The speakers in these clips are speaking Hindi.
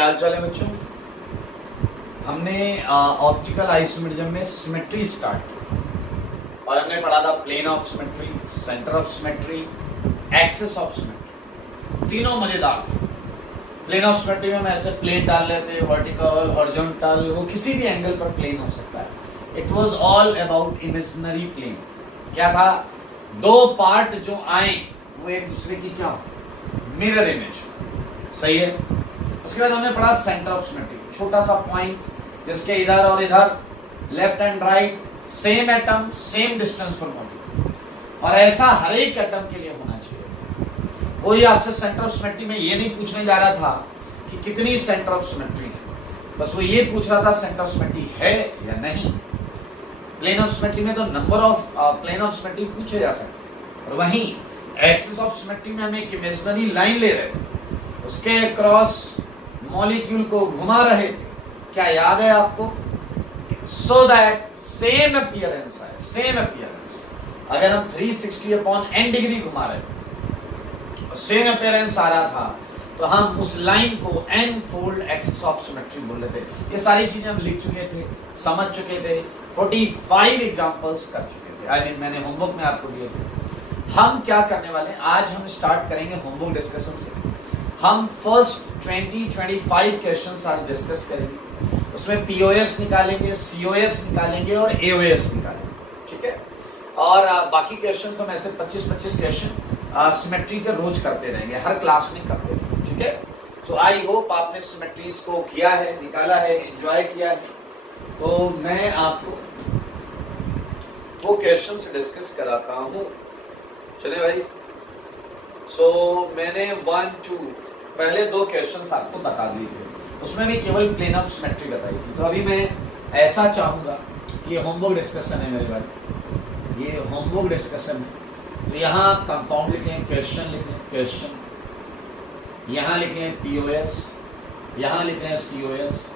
क्या हाल चाल है बच्चों। हमने ऑप्टिकल आइसोमेरिज्म में सिमेट्री स्टार्ट की और हमने पढ़ा था plane of symmetry, centre of symmetry, axis of symmetry. तीनों मजेदार थे। प्लेन ऑफ सिमेट्री में हम ऐसे प्लेन डाल लेते, वर्टिकल, हॉरिजॉन्टल, वो किसी भी एंगल पर प्लेन हो सकता है। It was all about imaginary plane. क्या था? दो पार्ट जो आए वो एक दूसरे की क्या, मिरर इमेज। सही है। उसके बाद हमने पढ़ा सेंटर ऑफ सिमेट्री, छोटा सा पॉइंट जिसके इधर और इधर left and right same atom same distance पर मौजूद, और ऐसा हर एक एटम के लिए होना चाहिए। कोई आपसे सेंटर ऑफ सिमेट्री में ये नहीं पूछने जा रहा था कि कितनी सेंटर ऑफ सिमेट्री है, बस वो ये पूछ रहा था सेंटर ऑफ सिमेट्री है या नहीं। प्लेन ऑफ सिमेट्री में तो number of plane of symmetry पूछे जा सकते, और वहीं एक्सिस ऑफ सिमेट्री में हम एक इमेजिनरी लाइन ले रहे थे, उसके क्रॉस मॉलिक्यूल को घुमा रहे थे। क्या याद है आपको? सो दैट सेम अपीयरेंस है, सेम अपीयरेंस। अगर हम 360/n डिग्री घुमा रहे थे और सेम अपीयरेंस आ रहा था, तो हम उस लाइन को n fold axis of symmetry बोल रहे थे। ये सारी चीजें हम लिख चुके थे, समझ चुके थे, 45 एग्जांपल्स कर चुके थे। आई मीन मैंने होमवर्क में आपको दिए थे। हम क्या करने वाले हैं, आज हम स्टार्ट करेंगे होमवर्क डिस्कशन से। हम फर्स्ट 20-25 क्वेश्चंस आज डिस्कस करेंगे। उसमें पीओएस निकालेंगे, सीओएस निकालेंगे और एओएस निकालेंगे, ठीक है। और बाकी क्वेश्चंस हम ऐसे 25-25 क्वेश्चन सिमेट्री के रोज करते रहेंगे, हर क्लास में करते रहेंगे, ठीक है। सो आई होप आपने सिमेट्रीज को किया है, निकाला है, एंजॉय किया है। तो मैं आपको वो क्वेश्चंस डिस्कस कराता हूँ। चले भाई। मैंने 1-2 पहले 2 क्वेश्चंस आपको बता दिए थे, उसमें भी केवल प्लेन ऑफ सिमेट्री बताई थी। तो अभी मैं ऐसा चाहूंगा कि ये होमवर्क डिस्कशन है मेरे भाई, ये होमवर्क डिस्कशन है। तो यहाँ आप कंपाउंड लिख लें, क्वेश्चन लिख लें, क्वेश्चन, यहाँ लिख लें पीओएस, यहाँ लिख लें सीओएस,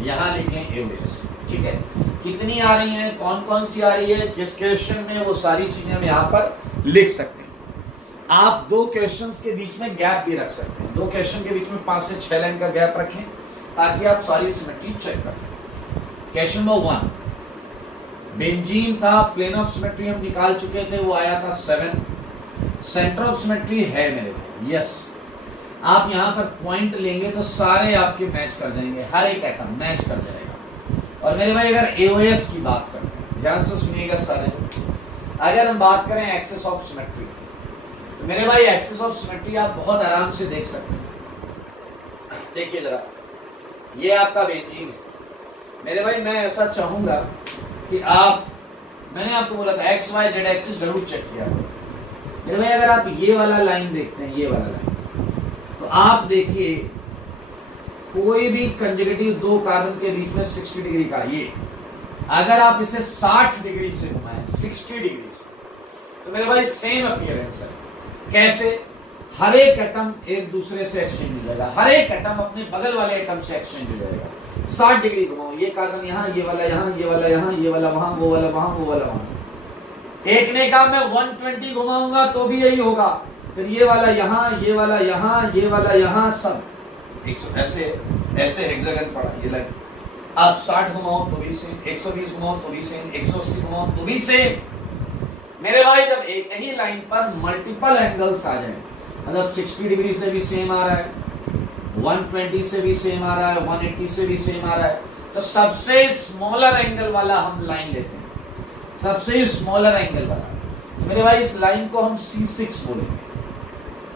यहाँ लिख लें एओएस, ठीक है। कितनी आ रही हैं, कौन कौन सी आ रही है, किस क्वेश्चन में, वो सारी चीजें हम यहाँ पर लिख सकते हैं। आप 2 क्वेश्चंस के बीच में गैप भी रख सकते हैं। 2 क्वेश्चन के बीच में 5 से 6 लाइन का गैप रखें ताकि आप सारी सिमेट्री चेक करें। क्वेश्चन नंबर 1, बेंजीन था, प्लेन ऑफ सिमेट्री हम निकाल चुके थे, वो आया था 7। सेंटर ऑफ सिमेट्री है मेरे को, यस। आप यहाँ पर पॉइंट लेंगे तो सारे आपके मैच कर जाएंगे, हर एक एटम मैच कर जाएगा। और मेरे भाई अगर एओएस की बात करें, ध्यान से सुनिएगा सारे, अगर हम बात करें एक्सिस ऑफ सिमेट्री, तो मेरे भाई एक्सिस ऑफ सिमेट्री आप बहुत आराम से देख सकते हैं। देखिए जरा, ये आपका बेंजीन है मेरे भाई। मैं ऐसा चाहूंगा कि आप, मैंने आपको बोला था एक्स वाई जेड एक्सिस जरूर चेक किया मेरे भाई। अगर आप ये वाला लाइन देखते हैं, ये वाला लाइन, तो आप देखिए कोई भी कंजगेटिव 2 कार्बन के बीच में 60 डिग्री का, ये अगर आप इसे 60 डिग्री से घुमाएं, 60 डिग्री से, तो मेरे भाई सेम अपीयरेंस है। कैसे? हर एक एटम एक दूसरे से एक्सचेंज हो जाएगा, हर एक एटम अपने बगल वाले एटम से एक्सचेंज हो जाएगा। 60 डिग्री घुमाओ, ये कार्बन यहाँ, ये वाला यहाँ, ये वाला यहाँ, ये वाला वहां, वो वाला वहां, वो वाला वहां। एक ने कहा मैं 120 घुमाऊंगा तो भी यही होगा, फिर ये वाला यहाँ, ये वाला यहाँ, ये वाला यहाँ, सब 100 ऐसे ऐसे हेक्सागन पड़ा ये लाइन। आप 60 घुमाओ तो भी सेम, 120 घुमाओ तो भी सेम, 180 घुमाओ तो भी सेम। मेरे भाई जब एक ही लाइन पर मल्टीपल एंगल्स आ जाए, मतलब 60 डिग्री से भी सेम आ रहा है, 120 से भी सेम आ रहा है, 180 से भी सेम आ रहा है, तो सबसे स्मॉलर एंगल वाला हम लाइन लेते हैं, सबसे स्मॉलर एंगल वाला। तो मेरे भाई इस लाइन को हम C6 बोलेंगे,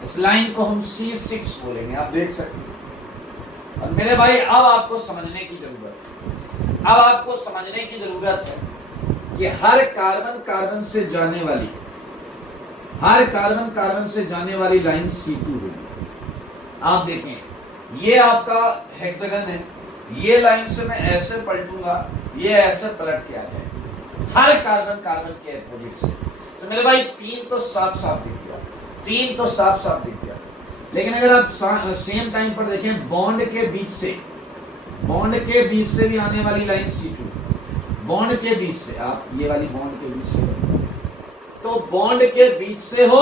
इस लाइन को हम C6 बोलेंगे, आप देख सकते हैं। और मेरे भाई अब आपको समझने की जरूरत है, अब आपको समझने की जरूरत है कि हर कार्बन कार्बन से जाने वाली, हर कार्बन कार्बन से जाने वाली लाइन C2 होगी। आप देखें ये आपका हेक्सागन है, ये लाइन से मैं ऐसे पलटूंगा, ये ऐसे पलट के आ जाए हर कार्बन कार्बन के अपोजिट से। तो मेरे भाई 3 तो साफ साफ दिख गया, 3 तो साफ साफ दिख गया। लेकिन अगर आप सेम टाइम पर देखें, बॉन्ड के बीच से, बॉन्ड के बीच से भी आने वाली लाइन C2, बॉन्ड के बीच से, आप ये वाली बॉन्ड के बीच से, तो बॉन्ड के बीच से हो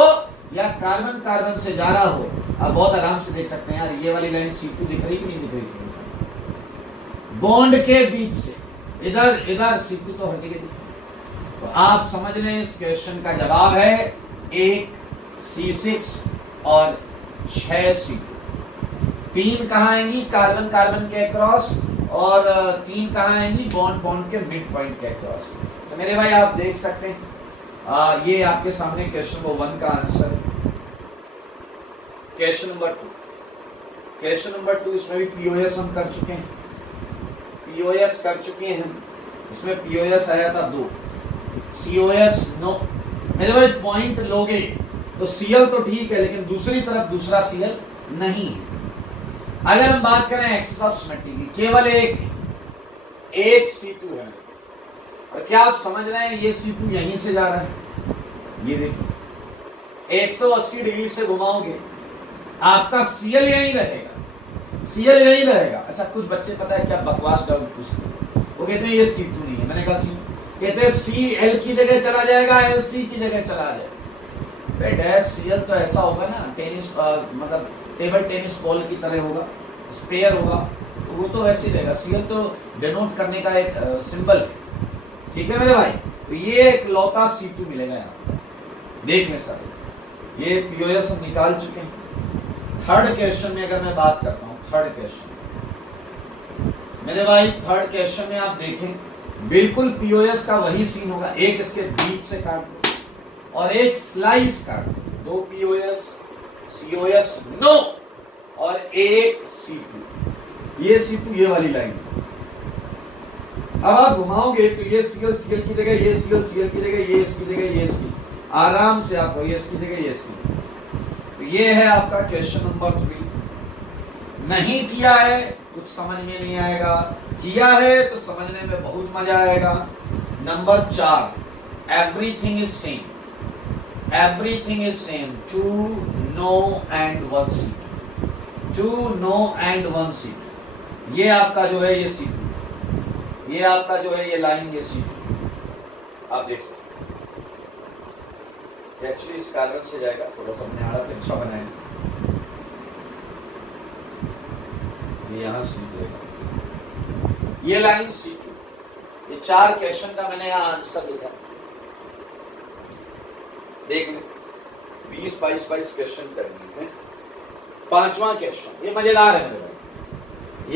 या कार्बन कार्बन से जा रहा हो, आप बहुत आराम से देख सकते हैं। यार ये वाली लाइन C2 दिख रही कि नहीं दिख रही? बॉन्ड के बीच से इधर इधर C2 तो हट गई। तो आप समझ लें इस क्वेश्चन का जवाब है 1 C6 और 6 C2। 3 कहाँ आएंगी कार्बन कार्बन के अक्रॉस और 3 कहाँ आएंगी बॉन्ड बॉन्ड के मिड पॉइंट के अक्रॉस। तो मेरे भाई आप देख सकते हैं ये आपके सामने क्वेश्चन नंबर 1 का आंसर है। क्वेश्चन नंबर 2, क्वेश्चन नंबर 2 इसमें भी पीओएस हम कर चुके हैं, पीओएस कर चुके हैं। इसमें पीओएस आया था 2, सीओएस नो। मेरे भाई पॉइंट लोगे तो सीएल तो ठीक है लेकिन दूसरी तरफ दूसरा सीएल नहीं है। अगर हम बात करें एक्सेस ऑफ सिमेट्री की, केवल एक C2 है और क्या आप समझ रहे हैं ये C2 यहीं से जा रहा है। ये देखिए 180 डिग्री से घुमाओगे आपका सीएल यहीं रहेगा, सीएल यहीं रहेगा। अच्छा कुछ बच्चे पता है क्या बकवास डाउट पूछते हैं, वो कहते हैं ये C2 नहीं है। मैंने कहा क्यों? कहते हैं CL की जगह चला जाएगा, LC की जगह चला जाएगा। डैश CL तो ऐसा होगा ना टेनिस मतलब टेबल टेनिस बॉल की तरह होगा, स्पेयर होगा, तो वो तो वैसे ही रहेगा। CL तो डिनोट करने का एक सिंबल है, ठीक है मेरे भाई। तो ये एक लौता C2 मिलेगा यहाँ, देख लें सर। ये पीओएस हम निकाल चुके हैं। थर्ड क्वेश्चन में अगर मैं बात करता हूँ, थर्ड क्वेश्चन मेरे भाई, थर्ड क्वेश्चन में आप देखें बिल्कुल पीओएस का वही सीन होगा। एक इसके बीच से काट दो और एक स्लाइस काट दो, 2 पीओएस, सीओएस नो और एक C2। ये C2 ये वाली लाइन। अब आप घुमाओगे तो ये सीएल सीएल की जगह, ये सीएल सीएल की जगह, ये इसकी जगह, ये इसकी, आराम से आप ये इसकी जगह, ये इसकी। तो ये है आपका क्वेश्चन नंबर 3। नहीं किया है कुछ समझ में नहीं आएगा, किया है तो समझने में बहुत मजा आएगा। Number 4, everything is same, everything is same, 2 no and 1 C2, 2 no and 1 C2। ये आपका जो है ये C2, ये आपका जो है ये लाइन ये C2 आप देख सकते हैं। एक्चुअली इस कार्बन से जाएगा, थोड़ा सा हमने आड़ा अच्छा बनाया, यहां से निकलेगा ये लाइन C2। ये 4 क्वेश्चन का मैंने यहां आंसर लिखा, देख लें 20 22 क्वेश्चन करेंगे हैं। 5वां क्वेश्चन ये मजेदार है मेरे भाई,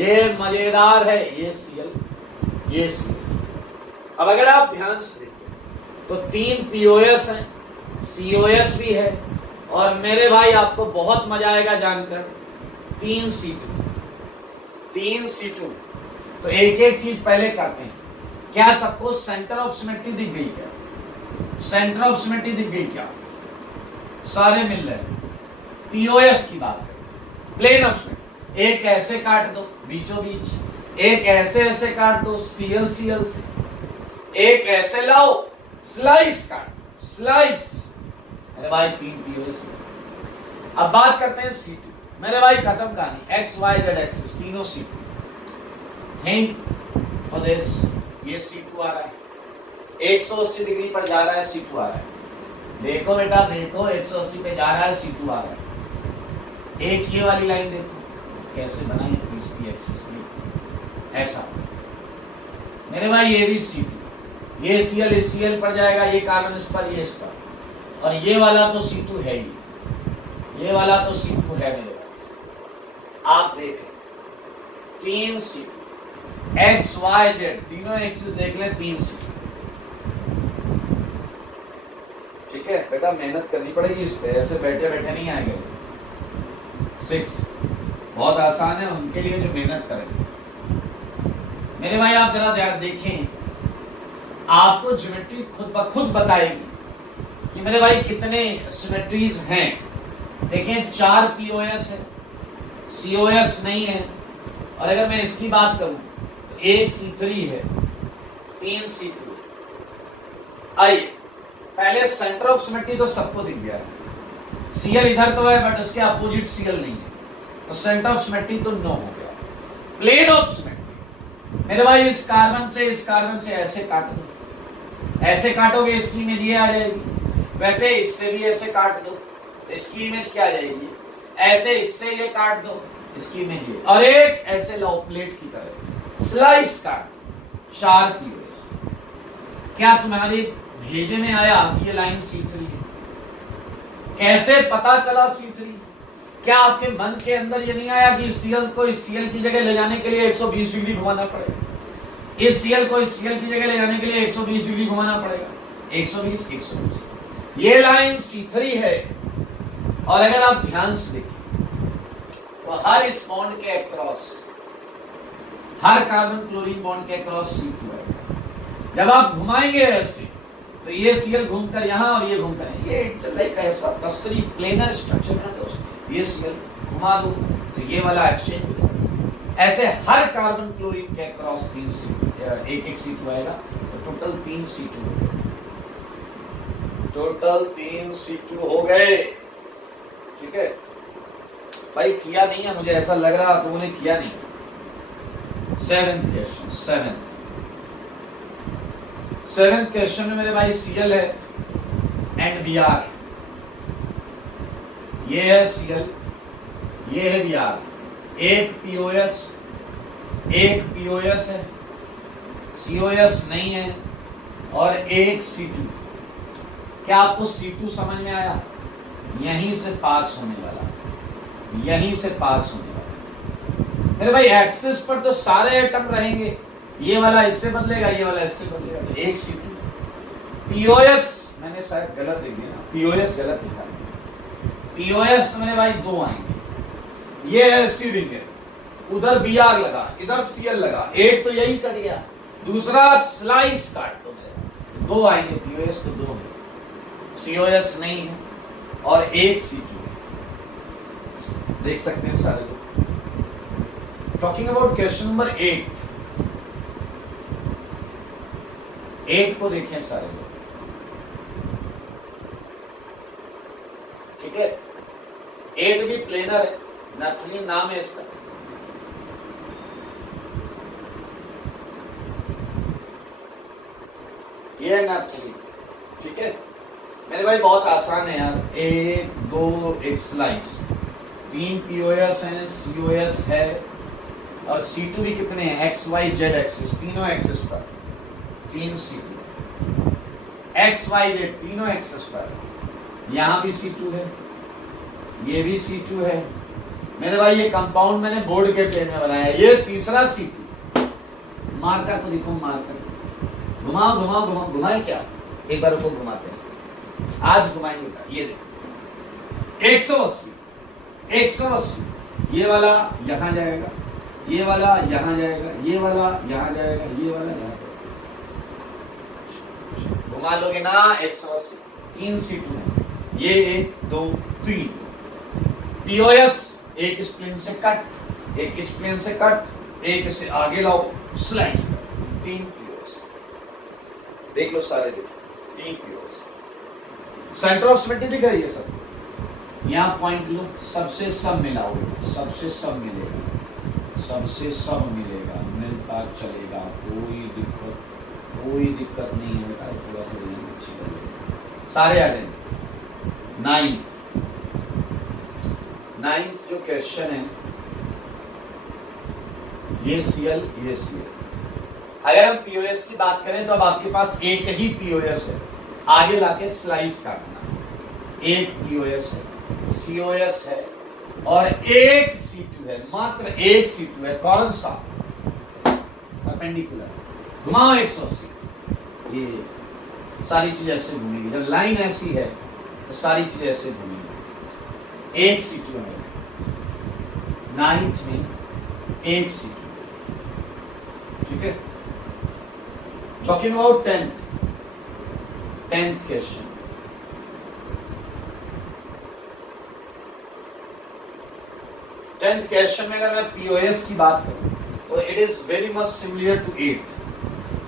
ये मजेदार है। ये सीएल, ये सीएल। अब अगर आप ध्यान से देखिए तो 3 पीओएस हैं, सीओएस भी है और मेरे भाई आपको बहुत मजा आएगा जानकर 3 C2, 3 C2। तो एक एक चीज पहले करते हैं। क्या सबको सेंटर ऑफ सिमेट्री दिख गई? क्या सेंटर ऑफ सिमेट्री दिख गई? क्या सारे मिल रहे हैं? पीओएस की बात करें, प्लेन ऑफ सिमेट्री। एक ऐसे काट दो बीचों बीच, एक ऐसे ऐसे काट दो सीएल सीएल से, एक ऐसे लाओ स्लाइस काट, स्लाइस। मेरे भाई 3 पीओएस। अब बात करते हैं C2। मेरे भाई खत्म कहानी, एक्स वाई जेड एक्सिस तीनों C2। थिंक फॉर दिस, ये C2 आ रहा है, 180 डिग्री पर जा रहा है, C2 आ रहा है। देखो बेटा देखो 180 पे जा रहा है, C2 आ रहा है। एक ये वाली लाइन देखो कैसे बनाई तीसरी एक्सिस में, ऐसा। मेरे भाई ये भी C2, ये CL इस CL पर जाएगा, ये कार्बन इस पर, ये इस पर, और ये वाला तो C2 है ही, ये वाला तो C2 है मेरे भाई। आप देखें 3 C2, एक्स वाई जेड तीनों एक्सिस देख लें, 3 C2। ठीक है बेटा, मेहनत करनी पड़ेगी इस पे, ऐसे बैठे बैठे नहीं आएंगे। 6 बहुत आसान है उनके लिए जो मेहनत करेंगे। मेरे भाई आप जरा ध्यान देखें, आपको ज्योमेट्री खुद ब खुद बताएगी कि मेरे भाई कितने सिमेट्रीज हैं। देखें 4 पीओएस है, सीओएस नहीं है, और अगर मैं इसकी बात करूं तो 1 C3 है, 3 C2। आइए पहले सेंटर ऑफ सिमेट्री तो सबको दिख गया है, सीएल इधर तो है बट उसके अपोजिट सीएल नहीं है, तो सेंटर ऑफ सिमेट्री तो नो हो गया। प्लेन ऑफ सिमेट्री मेरे भाई इस कार्बन से ऐसे काट दो, ऐसे काटोगे इसकी इमेज ये आ जाएगी, वैसे इससे भी ऐसे काट दो तो इसकी इमेज क्या आ जाएगी, ऐसे इससे ये काट दो इसकी इमेज ये, और एक ऐसे लो प्लेट की तरह स्लाइस काट 4 पीओएस। क्या तुम्हारे भेजे में आया कि ये लाइन C3 है? कैसे पता चला C3? क्या आपके मन के अंदर ये नहीं आया कि इस Cl को इस Cl की जगह ले जाने के लिए 120 डिग्री घुमाना पड़ेगा, इस Cl को इस Cl की जगह ले जाने के लिए 120 डिग्री घुमाना पड़ेगा, 120 120। ये लाइन C3 है। और अगर आप ध्यान से देखिए तो हर इस बॉन्ड के अक्रॉस, हर कार्बन क्लोरीन बॉन्ड के अक्रॉस C2 है। जब आप घुमाएंगे ऐसे तो ये Cl घूमकर यहां और ये घूमकर, ये इट्स लाइक ऐसा कस्तरी प्लेनर स्ट्रक्चर है दोस्तों। ये Cl घुमा दो तो ये वाला एक्सचेंज हो जाएगा। ऐसे हर कार्बन क्लोरीन के अक्रॉस 3 C2, एक C2 आएगा, तो टोटल 3 C2 हो गए, टोटल 3 C2 हो गए। ठीक है भाई, किया नहीं है मुझे ऐसा लग रहा, तो उन्हें किया नहीं। 7th क्वेश्चन, 7th क्वेश्चन में मेरे भाई Cl है एंड Br। ये है Cl, ये है Br। एक POS है, COS नहीं है, और एक C2। क्या आपको C2 समझ में आया? यहीं से पास होने वाला, यहीं से पास होने वाला। मेरे भाई एक्सिस पर तो सारे एटम रहेंगे, ये वाला इससे बदलेगा, ये वाला इससे बदलेगा, तो एक C2। POS मैंने शायद गलत लिख दिया ना, POS गलत लिखा है। POS तो मेरे भाई 2 आएंगे, ये है सीडिंग है, उधर Br लगा, इधर Cl लगा, एक तो यही कट गया, दूसरा स्लाइस काट दो मेरे, 2 आएंगे। POS तो 2 है, COS नहीं है, और एक C2 है। देख सकते हैं सारे लोग। टॉकिंग अबाउट क्वेश्चन नंबर 8 को देखें सारे लोग। ठीक है, 8 भी प्लेनर है, नैप्थलीन नाम है इसका। ये है नैप्थलीन। ठीक है मेरे भाई, बहुत आसान है यार। 1 2 एक स्लाइस, 3 POS हैं, COS है, और C2 भी कितने हैं? X Y Z एक्सिस, तीनों एक्सिस पर 3 C2, X Y Z तीनों एक्सिस पर। यहां भी C2 है, ये भी C2 है। मेरे भाई ये कंपाउंड मैंने बोर्ड के प्लेन में बनाया है। ये तीसरा C2। मार्कर को देखो, मार्कर घुमाओ घुमाओ घुमाओ, घुमाए क्या? एक बार उसको घुमाते हैं, आज घुमाएंगे। ये देखो 180, ये वाला यहां जाएगा, ये वाला यहां जाएगा, ये वाला यहां जाएगा, ये वाला यहां जाएगा। घुमा लोगे ना 180, 3 C2 है, ये 1 2 3। POS एक इस प्लेन से कट, एक इस प्लेन से कट, एक इसे आगे लाओ, स्लाइस कर, 3 POS। देख लो सारे, देखो 3 POS। सेंटर ऑफ सिमेट्री दिख रही है सब। यहां पॉइंट लो, सबसे सब मिलाओ, सबसे सब मिलेगा, सबसे सब मिलेगा, मिलता चलेगा, कोई दिक्कत नहीं है बेटा। थोड़ा सा अच्छी लगेगा, सारे आ जाएंगे। 9th जो क्वेश्चन है, ये Cl, ये Cl। अगर हम POS की बात करें तो अब आपके पास एक ही POS है, आगे लाके स्लाइस काटना। एक POS है, COS है, और एक C2 है, मात्र एक C2 है। कौन सा? परपेंडिकुलर। घुमाओ 180, ये सारी चीज ऐसे घूमेगी। जब लाइन ऐसी है तो सारी चीज ऐसे घूमेगी। एक C2 है 9th में, एक C2। ठीक है, talking about 10th question. Tenth question में अगर मैं POS की बात करूं तो it is very much similar to 8th।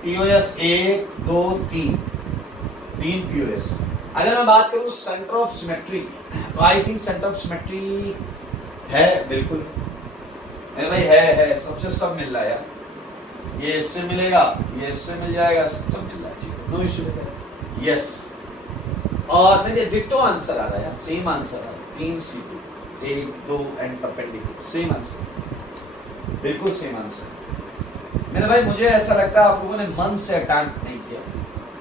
POS 1 2 3 POS। अगर मैं बात करूं सेंटर ऑफ सिमेट्री की, तो I think centre of symmetry है, बिल्कुल है भाई, है सबसे सब मिल रहा है यार। ये इससे मिलेगा, ये इससे मिल जाएगा, सब मिल रहा है। ठीक है, नो इश्यू। यस, और नहीं डिट्टो आंसर आ रहा है, सेम आंसर आ रहा है। 3 C2, 1 2 and perpendicular, same answer, बिल्कुल सेम आंसर। मेरे भाई मुझे ऐसा लगता है आप लोगों ने मन से अटेम्प्ट नहीं किया,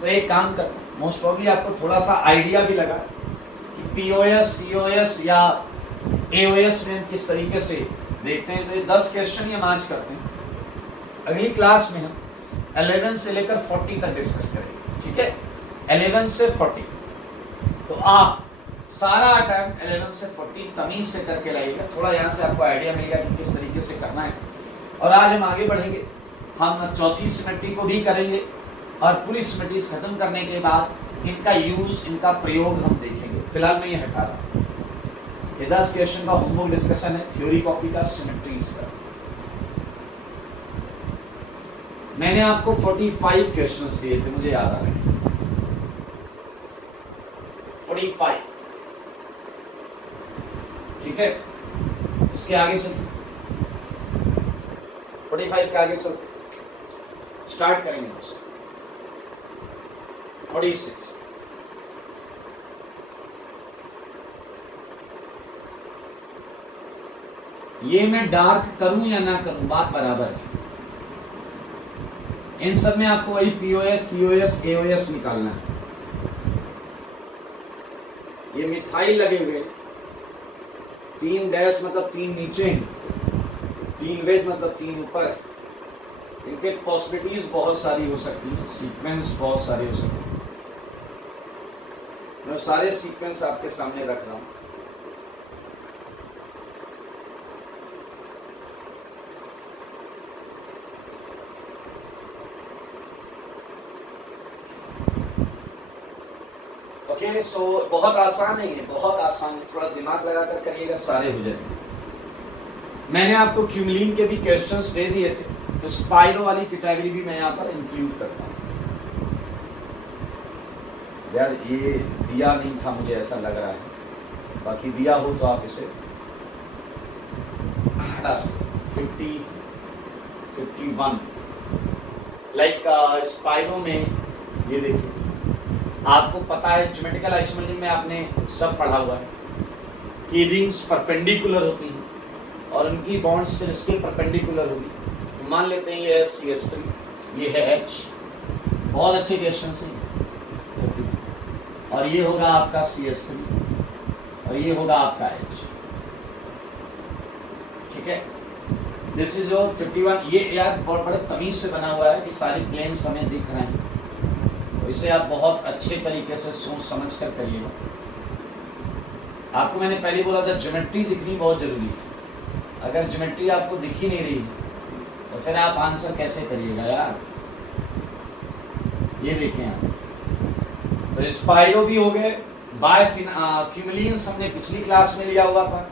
तो एक काम कर, मोस्ट प्रॉब्ली आपको थोड़ा सा आइडिया भी लगा कि पीओएस, सीओएस या एओएस में किस तरीके से देखते हैं। तो ये 10 क्वेश्चन ये मैच करते हैं। अगली क्लास में हम 11 से लेकर 40 तक डिस्कस करेंगे, ठीक है, 11 से 40। तो आप सारा अटेम्प्ट 11 से 40 तमीज से करके लाइएगा, थोड़ा यहाँ से आपको आइडिया मिलेगा कि किस तरीके से करना है। और आज हम आगे बढ़ेंगे, हम चौथी सिमेट्री को भी करेंगे और पूरी सिमेट्री खत्म करने के बाद इनका यूज, इनका प्रयोग हम देखेंगे। फिलहाल मैं ये हटा रहा हूँ। ये 10 क्वेश्चन का होमवर्क डिस्कशन है, थ्योरी कॉपी का, सिमेट्रीज का। मैंने आपको 45 क्वेश्चंस दिए थे, मुझे याद आ रहे हैं 45, ठीक है। इसके आगे चलते, 45 के आगे चलते, स्टार्ट करेंगे दोस्तों 46। ये मैं डार्क करूं या ना करूं, बात बराबर है। इन सब में आपको वही पीओएस, सीओएस, एओएस निकालना है। ये मिथाइल लगे हुए, 3 डैश मतलब 3 नीचे हैं, 3 वेज मतलब 3 ऊपर है। इनके पॉसिबिलिटीज बहुत सारी हो सकती हैं, सीक्वेंस बहुत सारे हो सकते हैं। मैं सारे सीक्वेंस आपके सामने रख रहा हूं। ओके, सो बहुत आसान है ये, बहुत आसान है, थोड़ा दिमाग लगाकर करिएगा, सारे हो जाएंगे। मैंने आपको क्यूमलिन के भी क्वेश्चंस दे दिए थे, तो स्पाइरो वाली कैटेगरी भी मैं यहाँ पर इंक्लूड करता हूँ। यार ये दिया नहीं था, मुझे ऐसा लग रहा है, बाकी दिया हो तो आप इसे हटा सकते। 50, 51 लाइक स्पाइरो में ये देखिए, आपको पता है ज्योमेट्रिकल आइसोमेरिज्म में आपने सब पढ़ा हुआ है कि रिंग्स परपेंडिकुलर होती हैं और उनकी बॉन्ड्स फिर इसके परपेंडिकुलर होगी। तो मान लेते हैं ये है CS3, ये है H, बहुत अच्छे क्वेश्चन हैं, और ये होगा आपका CS3 और ये होगा आपका H, ठीक है। This is your 51। ये यार बहुत बड़े तमीज से बना हुआ है कि सारे प्लेन्स हमें दिख रहे हैं, तो इसे आप बहुत अच्छे तरीके से सोच समझ कर करिएगा। आपको मैंने पहले बोला था ज्योमेट्री दिखनी बहुत जरूरी है। अगर ज्योमेट्री आपको दिख ही नहीं रही तो फिर आप आंसर कैसे करिएगा यार। ये देखें आप, तो स्पाइरो भी हो गए, बाय क्यूमुलिन्स हमने पिछली क्लास में लिया हुआ था।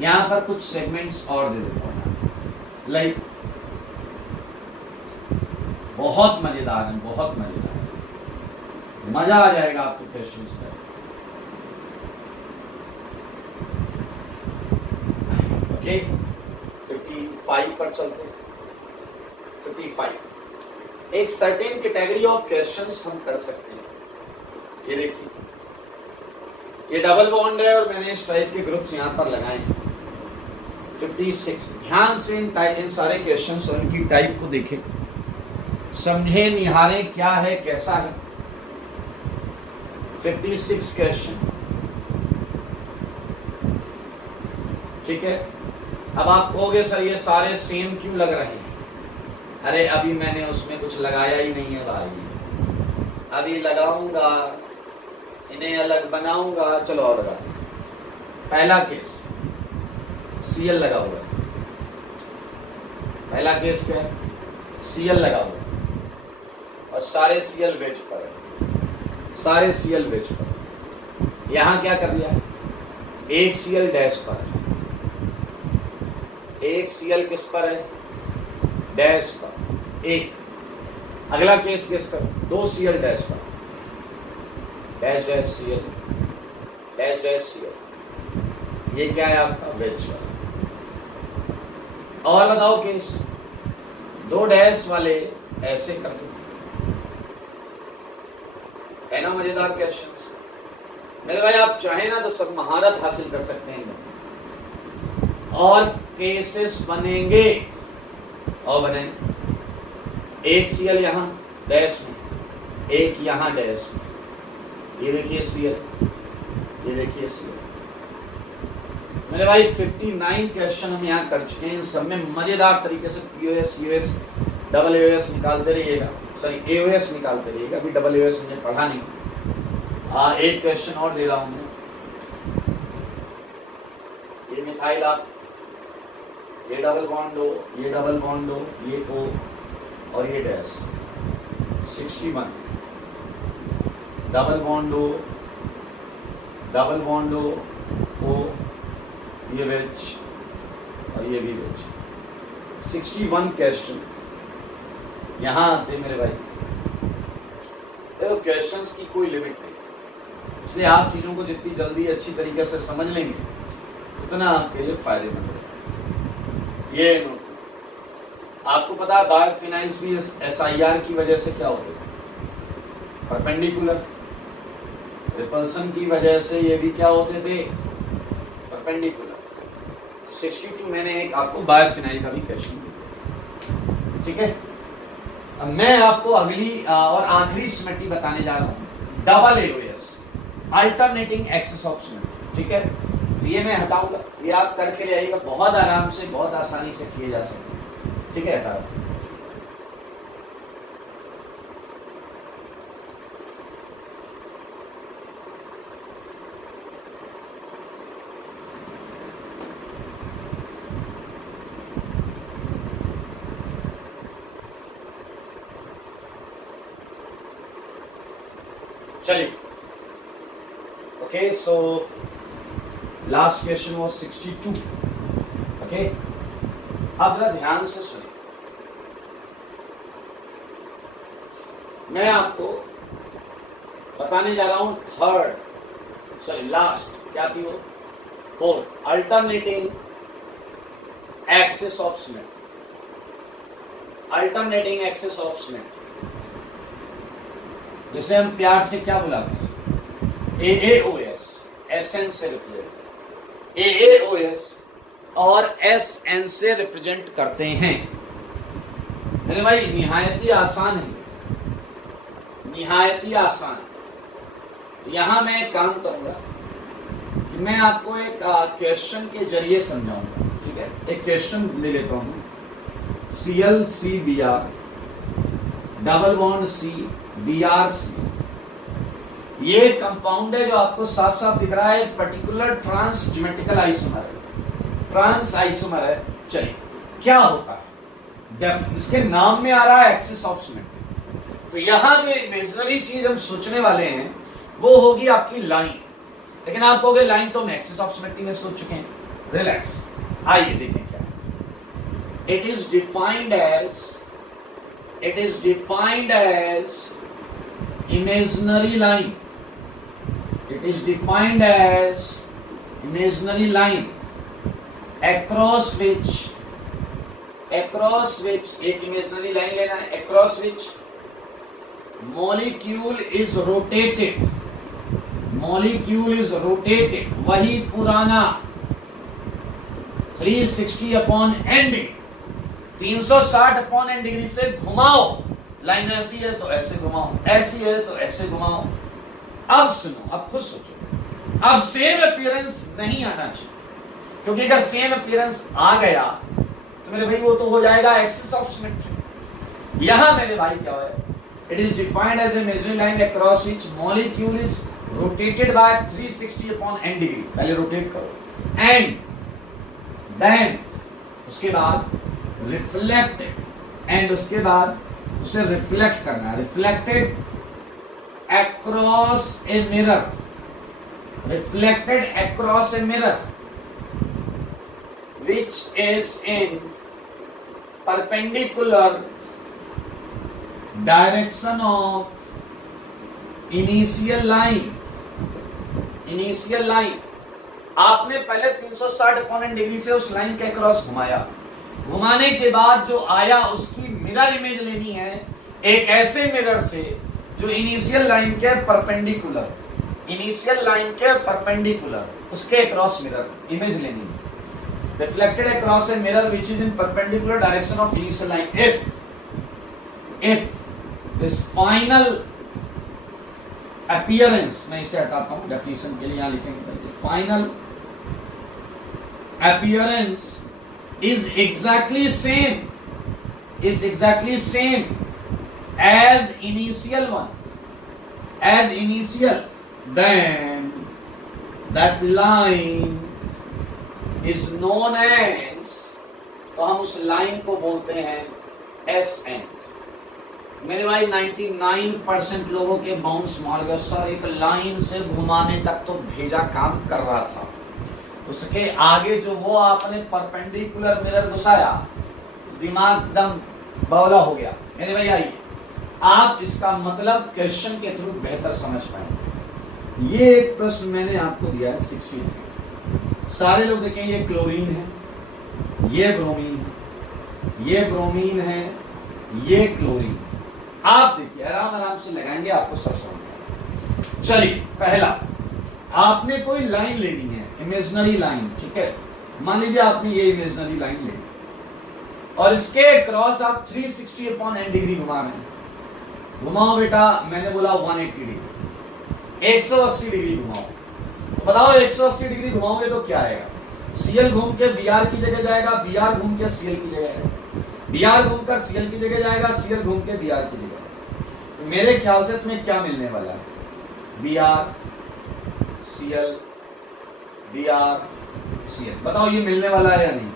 यहां पर कुछ सेगमेंट्स और दे देता हूं, लाइक बहुत मजेदार है, बहुत मजेदार है, मजा आ जाएगा आपको क्वेश्चंस में। ओके, 55 पर चलते हैं। 55 एक सर्टेन कैटेगरी ऑफ क्वेश्चंस हम कर सकते हैं। ये देखिए, ये डबल बॉन्ड है और मैंने इस टाइप के ग्रुप्स यहां पर लगाए हैं। 56 ध्यान से इन सारे क्वेश्चंस और इनकी टाइप को देखें, समझे, निहारें क्या है कैसा है। 56 क्वेश्चन, ठीक है। अब आप कहोगे सर ये सारे सेम क्यों लग रहे हैं? अरे अभी मैंने उसमें कुछ लगाया ही नहीं है भाई, अभी लगाऊंगा, इन्हें अलग बनाऊंगा। चलो और लगा। पहला केस Cl लगा हुआ है, पहला केस क्या है? Cl लगा हुआ है और सारे Cl वेज पर है, सारे Cl वेज पर। यहां क्या कर दिया? एक Cl डैश पर है, एक Cl किस पर है? डैश पर। एक अगला केस किस कर? 2 Cl डैश पर, dash dash Cl, dash dash Cl। ये क्या है आपका? वेज वाला। और बताओ केस 2 डैश वाले ऐसे कर दो, है ना मजेदार क्वेश्चंस। मेरे भाई आप चाहे ना तो सब महारत हासिल कर सकते हैं, और केसेस बनेंगे और बनेंगे। एक Cl यहां डैश में, एक यहां डैश में, ये देखिए Cl, ये देखिए Cl। मेरे भाई 59 क्वेश्चन हम यहाँ कर चुके हैं। इन सब में मजेदार तरीके से पीओएस, यूएस, डबल एओएस निकालते रहिएगा, सॉरी एओएस निकालते रहिएगा। अभी डबल एओएस मुझे पढ़ा नहीं। एक क्वेश्चन और दे रहा हूं मैं। ये मिथाइल आप, ये डबल बॉन्ड O, ये डबल बॉन्ड O, ये O और ये dash 61, double bond O, double bond O, ये वेज और ये भी वेज। 61 क्वेश्चन यहां आते मेरे भाई। देखो क्वेश्चंस की कोई लिमिट नहीं, इसलिए आप चीजों को जितनी जल्दी अच्छी तरीके से समझ लेंगे उतना आपके लिए फायदेमंद है। ये नोट, आपको पता है बायोफिनाइल्स भी SIR की वजह से क्या होते थे, परपेंडिकुलर रिपल्सन की वजह से ये भी क्या होते थे, परपेंडिकुलर। 62 मैंने एक आपको बायोफिनाइल का भी क्वेश्चन दिया, ठीक है। अब मैं आपको अगली और आखिरी सिमेट्री बताने जा रहा हूं, double AOS, alternating axis of symmetry, ठीक है। तो ये मैं हटाऊंगा, ये आप करके ले आइएगा, बहुत आराम से, बहुत आसानी से किए जा सकते, ठीक है। हटा चलिए, okay. So last question was 62, okay. अब जरा ध्यान से सुनिए, मैं आपको बताने जा रहा हूं थर्ड, सॉरी लास्ट, क्या थी वो, fourth, alternating axis of symmetry, alternating axis of symmetry, जिसे हम प्यार से क्या बुलाते हैं, AAOS, SN से रिप्रेजेंट, AAOS और SN से रिप्रेजेंट करते हैं। मेरे भाई निहायत ही आसान है, निहायत ही आसान। तो यहां मैं एक काम करूंगा कि मैं आपको एक क्वेश्चन के जरिए समझाऊंगा, ठीक है। एक क्वेश्चन ले लेता हूं, ClCbr, double bond C, BrC, ये कंपाउंड है जो आपको साफ साफ दिख रहा है, एक पर्टिकुलर ट्रांस ज्योमेट्रिकल आइसोमर है, ट्रांस आइसोमर है। चलिए, क्या होता है, इसके नाम में आ रहा है एक्सिस ऑफ सिमेट्री। तो यहां जो इमेजिनरी चीज हम सोचने वाले हैं वो होगी आपकी लाइन, लेकिन आप कहोगे लाइन तो हम एक्सिस ऑफ सिमेट्री में सोच चुके हैं। रिलैक्स, आइए देखें क्या है। It is defined as imaginary line, it is defined as imaginary line across which एक imaginary line लेना है, across which molecule is rotated, वही पुराना 360 upon n degree, 360 upon n degree से घुमाओ। लाइन ऐसी है तो ऐसे घुमाओ, ऐसी है तो ऐसे घुमाओ। अब सुनो, अब खुद सोचो, अब सेम अपीयरेंस नहीं आना चाहिए, क्योंकि अगर सेम अपीयरेंस आ गया तो मेरे भाई वो तो हो जाएगा एक्सिस ऑफ सिमेट्री। यहां मेरे भाई क्या है, it is defined as a imaginary line across which molecule is rotated by 360 upon n degree. पहले रोटेट करो, एंड देन उसके बाद रिफ्लेक्टेड, एंड उसके बाद उसे रिफ्लेक्ट करना है, reflected across a mirror, reflected across a mirror which is in perpendicular direction of initial line। आपने पहले 360 अपॉन डिग्री से उस लाइन के अक्रॉस घुमाया, घुमाने के बाद जो आया उसकी मिरर इमेज लेनी है, एक ऐसे मिरर से जो इनिशियल लाइन के परपेंडिकुलर, उसके अक्रॉस मिरर इमेज लेनी है। Reflected across a mirror which is in perpendicular direction of initial line. If if this final appearance, मैं इसे हटाता हूं डेफिनेशन के लिए, यहां लिखेंगे final appearance is exactly same as initial one, then that line is known as, तो हम उस लाइन को बोलते हैं SN। मेरे भाई 99% लोगों के बाउंस मार गए, सर एक लाइन से घुमाने तक तो भेजा काम कर रहा था, उसके आगे जो वो आपने परपेंडिकुलर मिरर घुसाया, दिमाग दम बौला हो गया। मेरे भाई आइए, आप इसका मतलब क्वेश्चन के थ्रू बेहतर समझ पाएंगे। ये एक प्रश्न मैंने आपको दिया है 63। सारे लोग देखें, ये क्लोरीन है, ये ब्रोमीन है, ये ब्रोमीन है, ये क्लोरीन। आप देखिए आराम आराम से लगाएंगे, आपको सब समझ आएगा। चलिए, पहला आपने कोई लाइन लेनी है, इमेजिनरी लाइन, ठीक है। मान लीजिए आपने ये इमेजिनरी लाइन ले ली और इसके क्रॉस आप 360/n डिग्री घुमा रहे हैं। घुमाओ बेटा, मैंने बोला 180 डिग्री, 180 डिग्री घुमाओ। तो बताओ 180 डिग्री घुमाओगे तो क्या आएगा? Cl घूम के Br की जगह जाएगा, Br घूम के Cl की जगह जाएगा, Br घूम कर Cl की जगह जाएगा, Cl घूम के Br की जगह। तो मेरे ख्याल से तुम्हें क्या मिलने वाला है? Br Cl Br Cl। बताओ ये मिलने वाला है या नहीं?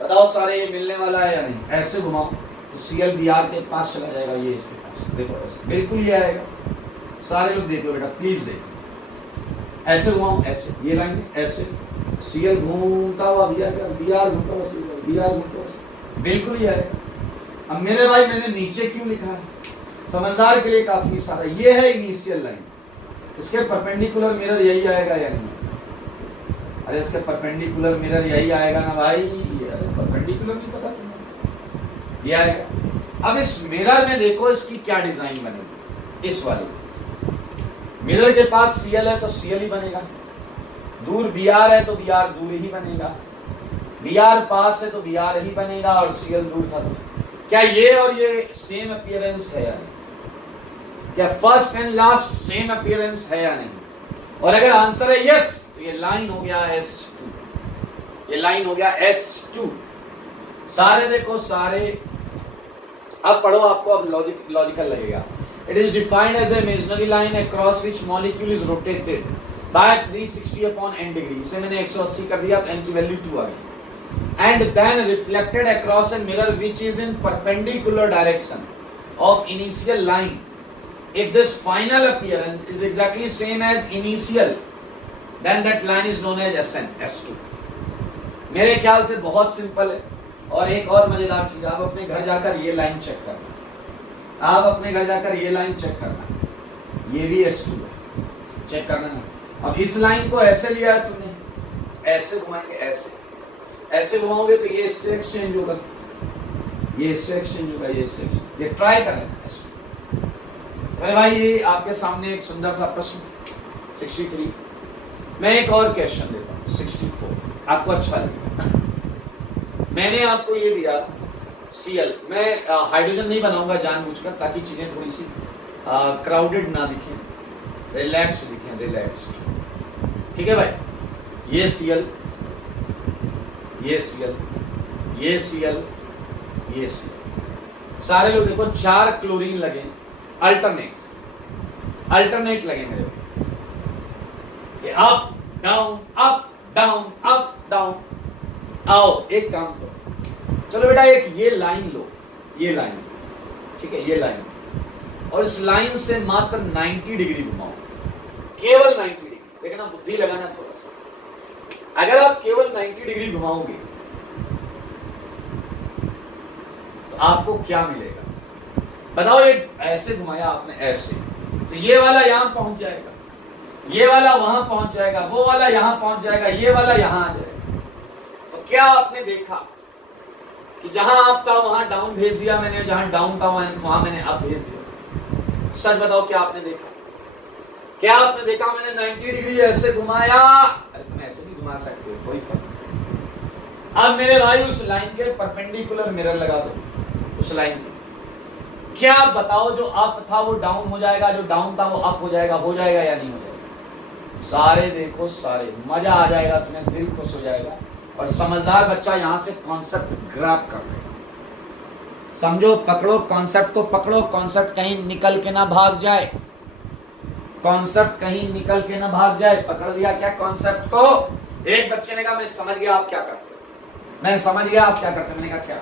बताओ सारे, ये मिलने वाला है या नहीं? ऐसे घुमाओ तो Cl Br के पास चला जाएगा, ये इसके पास, देखो ऐसे बिल्कुल ये आएगा। सारे लोग देखो बेटा, प्लीज देखो, ऐसे घुमाओ, ऐसे ये लाइन ऐसे, Cl घूमता हुआ Br घूमता हुआ Cl, Br घूमता हुआ, बिल्कुल ये आएगा। अब मेरे भाई मैंने नीचे क्यों लिखा है? समझदार के लिए काफी सारा। ये है इनिशियल लाइन, इसके परपेंडिकुलर मिरर यही आएगा या नहीं? अरे इसके परपेंडिकुलर मिरर यही आएगा ना भाई, परपेंडिकुलर नहीं पता तुम्हें, ये आएगा। अब इस मिरर में देखो इसकी क्या डिजाइन बनेगी। इस वाले मिरर के पास Cl है तो Cl ही बनेगा, दूर Br है तो Br दूर ही बनेगा, Br पास है तो Br ही बनेगा, और Cl दूर था तो क्या ये और ये सेम अपीयरेंस है या नहीं? क्या first and last sem appearance है या नहीं? और अगर आंसर है यस, तो ये लाइन हो गया S2, ये लाइन हो गया S2। सारे देखो सारे, अब पढ़ो, आपको अब लॉजिकल लगेगा। It is defined as a imaginary line across which molecule is rotated by 360/n degree. इसे मैंने 180 कर दिया तो n की वैल्यू 2 आ गई। And then reflected across a mirror which is in perpendicular direction of initial line. If this final appearance is exactly same as initial, then that line is known as SN, S2. मेरे ख्याल से बहुत सिंपल है। और एक और मजेदार चीज, आप अपने घर जाकर ये लाइन चेक करना, आप अपने घर जाकर ये लाइन चेक करना, ये भी S2 है, चेक करना है। अब इस लाइन को ऐसे लिया है तुमने, ऐसे घुमाएंगे, ऐसे ऐसे घुमाओगे तो ये इससे एक्सचेंज होगा, ये इससे एक्सचेंज होगा, ये इससे एक्सचेंज। ये ट्राई कर लेना ऐसे। अरे भाई ये आपके सामने एक सुंदर सा प्रश्न 63। मैं एक और क्वेश्चन देता हूँ 64, आपको अच्छा लगेगा। मैंने आपको ये दिया Cl, मैं हाइड्रोजन नहीं बनाऊंगा जानबूझकर ताकि चीजें थोड़ी सी क्राउडेड ना दिखें, रिलैक्स्ड दिखें, रिलैक्स्ड। ठीक है भाई, ये Cl, ये Cl, ये Cl, ये Cl। सारे लोग देखो 4 क्लोरीन लगे, अल्टरनेट लगे मेरे को। ये up down up down up down. आओ एक काम करो, चलो बेटा एक ये लाइन लो, ये लाइन, ठीक है, ये लाइन, और इस लाइन से मात्र 90 डिग्री घुमाओ, केवल 90 डिग्री। देखना बुद्धि लगाना थोड़ा सा। अगर आप केवल 90 डिग्री घुमाओगे तो आपको क्या मिलेगा बताओ? ये ऐसे घुमाया आपने, ऐसे, तो ये वाला यहां पहुंच जाएगा, ये वाला वहां पहुंच जाएगा, वो वाला यहां पहुंच जाएगा, ये वाला यहां आ जाएगा। तो क्या आपने देखा कि जहां अप था वहां डाउन भेज दिया मैंने, जहां डाउन था वहां मैंने अप भेज दिया? सच बताओ क्या आपने देखा? क्या आपने देखा? मैंने 90 डिग्री ऐसे घुमाया, अरे तुम ऐसे भी घुमा सकते हो, कोई फर्क नहीं। अब मेरे भाई उस लाइन के परपेंडिकुलर मिरर लगा दो, उस लाइन के क्या बताओ, जो अप था वो डाउन हो जाएगा, जो डाउन था वो अप हो जाएगा या नहीं हो जाएगा? सारे देखो सारे, मजा आ जाएगा, तुम्हें दिल खुश हो जाएगा। और समझदार बच्चा यहां से कॉन्सेप्ट ग्रैब कर लेगा। समझो, पकड़ो कॉन्सेप्ट को, पकड़ो कॉन्सेप्ट कहीं निकल के ना भाग जाए, कॉन्सेप्ट कहीं निकल के ना भाग जाए। पकड़ लिया क्या कॉन्सेप्ट को? एक बच्चे ने कहा मैं समझ गया आप क्या करते हो, मैं समझ गया आप क्या करते हो। मैंने कहा क्या?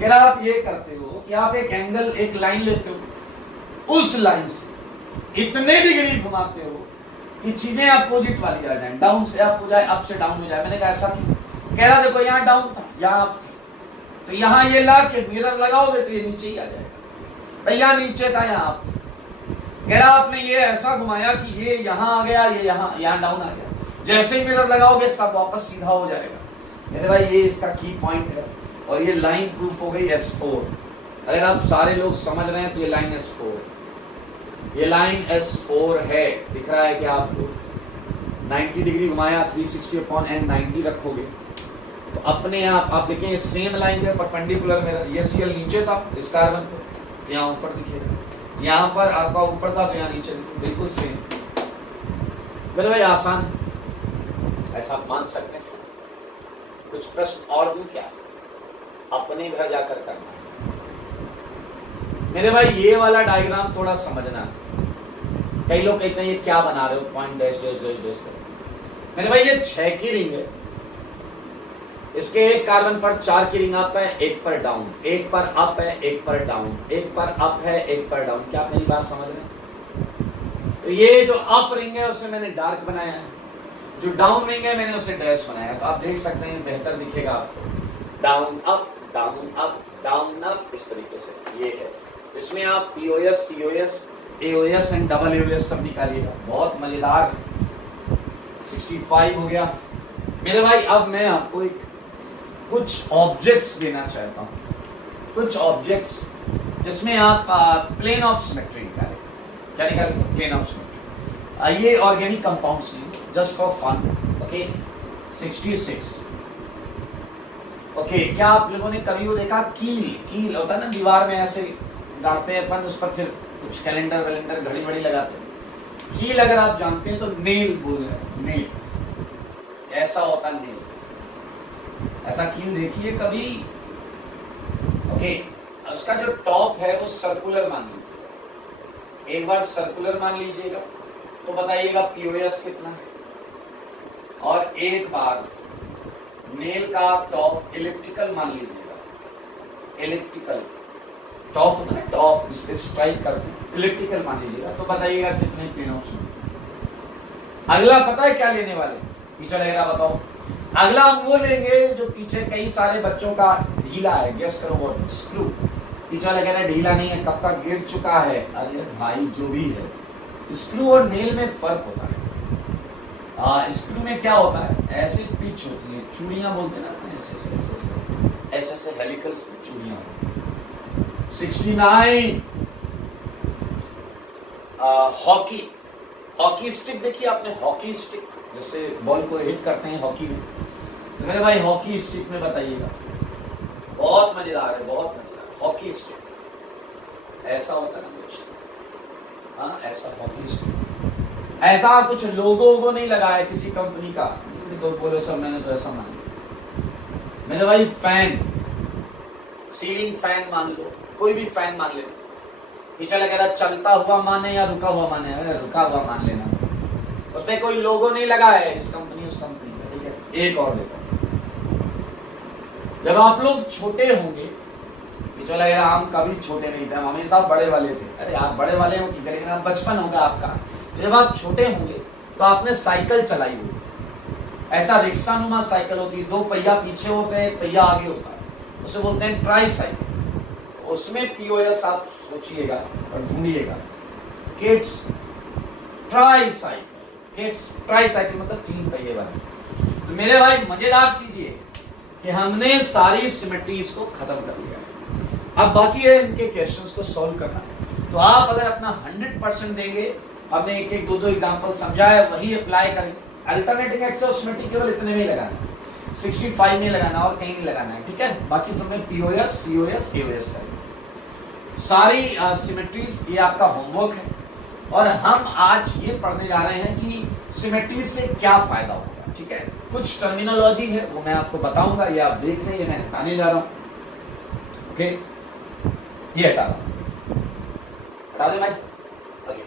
कह रहा आप ये करते हो कि आप एक एंगल, एक लाइन लेते हो, उस लाइन से इतने डिग्री घुमाते हो कि चीजें अपोजिट वाली आ जाए, डाउन से अप हो जाए, अप से डाउन हो जाए। मैंने कहा ऐसा क्यों? कह रहा देखो यहाँ डाउन था, यहाँ अप था, तो यहाँ ये ला के मिरर लगाओगे तो ये नीचे ही आ जाएगा। भाई यहाँ नीचे था, यहाँ अप था। कह रहा आपने ये ऐसा घुमाया कि ये यहाँ आ गया, ये यहाँ डाउन आ गया। जैसे ही मिरर लगाओगे सब वापस सीधा हो जाएगा। मेरे भाई ये इसका की पॉइंट है। और ये लाइन प्रूफ हो गई S4। अगर आप सारे लोग समझ रहे हैं तो ये लाइन S4, ये लाइन S4 है। दिख रहा है कि आपको 90 डिग्री घुमाया, 360/n90 रखोगे तो अपने आप देखिए सेम लाइन के परपेंडिकुलर में ये CL नीचे था इस कार्बन पर, यहाँ ऊपर दिखेगा। यहाँ पर आपका ऊपर था तो यहाँ नीचे, बिल्कुल सेम। मेरे भाई आसान, ऐसा आप मान सकते हैं। कुछ प्रश्न और दूं क्या? अपने घर जाकर करना है। मेरे भाई ये वाला डायग्राम थोड़ा समझना। कई लोग कहते हैं ये क्या बना रहे हो, point dash dash dash dash. मेरे भाई ये 6 की रिंग है, इसके एक कार्बन पर 4 की रिंग अप है, एक पर डाउन, एक पर अप है, एक पर डाउन, एक पर अप है, एक पर डाउन। क्या आप मेरी बात समझ रहे हैं? तो ये जो अप रिंग है उसे मैंने डार्क बनाया है, जो डाउन रिंग है मैंने उसे डैश बनाया। तो आप देख सकते हैं बेहतर दिखेगा आपको, down up down up down up, इस तरीके से ये है। इसमें आप POS, COS, AOS and double AOS सब निकालिएगा, बहुत मजेदार। 65 हो गया। मेरे भाई अब मैं आपको एक कुछ ऑब्जेक्ट्स देना चाहता हूं, कुछ ऑब्जेक्ट्स जिसमें आप प्लेन ऑफ सिमेट्री निकालें। क्या निकालेंगे? Plane of symmetry. ये ऑर्गेनिक कंपाउंड्स नहीं, just for fun. Okay 66। Okay क्या आप लोगों ने कभी वो देखा, कील होता है ना दीवार में, ऐसे गाड़ते हैं अपन, उस पर फिर कुछ कैलेंडर वैलेंडर घड़ी वड़ी लगाते हैं। कील अगर आप जानते हैं तो नेल बोल रहे हैं, नेल ऐसा होता है, नेल ऐसा कील देखिए कभी। ओके उसका जो टॉप है वो सर्कुलर मान लीजिएगा, एक बार सर्कुलर मान लीजिएगा तो बताइएगा POS कितना है। और एक बार नेल का टॉप इलिप्टिकल मान लीजिएगा, इलिप्टिकल टॉप होता है, टॉप इस पे स्ट्राइक करके इलिप्टिकल मान लीजिएगा तो बताइएगा कितने प्लेन ऑफ सिमेट्री। अगला पता है क्या लेने वाले? पीछे लगेगा, बताओ। अगला हम वो लेंगे जो पीछे कई सारे बच्चों का ढीला है, गेस करो वो, स्क्रू। पीछे लगेगा ढीला नहीं है, कब का गिर चुका है। अरे भाई जो भी है, स्क्रू और नेल में फर्क होता है। स्क्रू में क्या होता है, ऐसे पिच होती है, चूड़ियां बोलते हैं ना, ऐसे ऐसे हेलिकल चूड़ियां होती हैं। 69 हॉकी स्टिक देखिए आपने, हॉकी स्टिक जैसे बॉल को हिट करते हैं हॉकी में। तो मेरे भाई हॉकी स्टिक में बताइएगा, बहुत मजेदार है, बहुत मजेदार। हॉकी स्टिक ऐसा होता है ना कुछ, हाँ ऐसा हॉकी स्टिक, ऐसा कुछ लोगो नहीं लगा है किसी कंपनी का, तो बोलो सर मैंने तो ऐसा मान लिया। मेरे भाई फैन, सीलिंग फैन मान लो, कोई भी फैन मान ले, पीछे लगा चलता हुआ माने या रुका हुआ माने, रुका हुआ मान लेना, उसमें कोई लोगो नहीं लगा है इस कंपनी उस कंपनी का, ठीक है। एक और देखो, जब आप लोग छोटे होंगे, पीछे लगेगा हम कभी छोटे नहीं थे, हम हमेशा बड़े वाले थे। अरे आप बड़े वाले हो, लेकिन आप बचपन होगा आपका। जब आप छोटे होंगे तो आपने साइकिल चलाई होगी, ऐसा रिक्शा नुमा साइकिल होती है, 2 पहिया पीछे होते हैं, 1 पहिया आगे होता है, उसे बोलते हैं ट्राई साइकिल। उसमें POS आप सोचिएगा और ढूंढिएगा, kids tricycle, kids tricycle मतलब 3 पहिए वाली। तो मेरे भाई मजेदार चीज ये कि हमने सारी सिमेट्रीज को खत्म कर लिया। अब बाकी है इनके क्वेश्चंस को सॉल्व करना। तो आप अगर अपना 100% देंगे, हमने 1-1, 2-2 एग्जांपल समझाया, वही अप्लाई करें। अल्टरनेटिंग एक्स और सिमेट्री केवल इतने में ही लगाना है, 65 में लगाना और कहीं नहीं लगाना है, ठीक है। बाकी सब में POS, COS, AOS करेंगे। सारी सिमेट्रीज, ये आपका होमवर्क है। और हम आज ये पढ़ने जा रहे हैं कि सिमेट्री से क्या फायदा होगा। ठीक है, कुछ टर्मिनोलॉजी है वो मैं आपको बताऊंगा, ये आप देख रहे हैं, ये मैं हटाने जा रहा हूं। ओके, ये हटा दे भाई। ओके,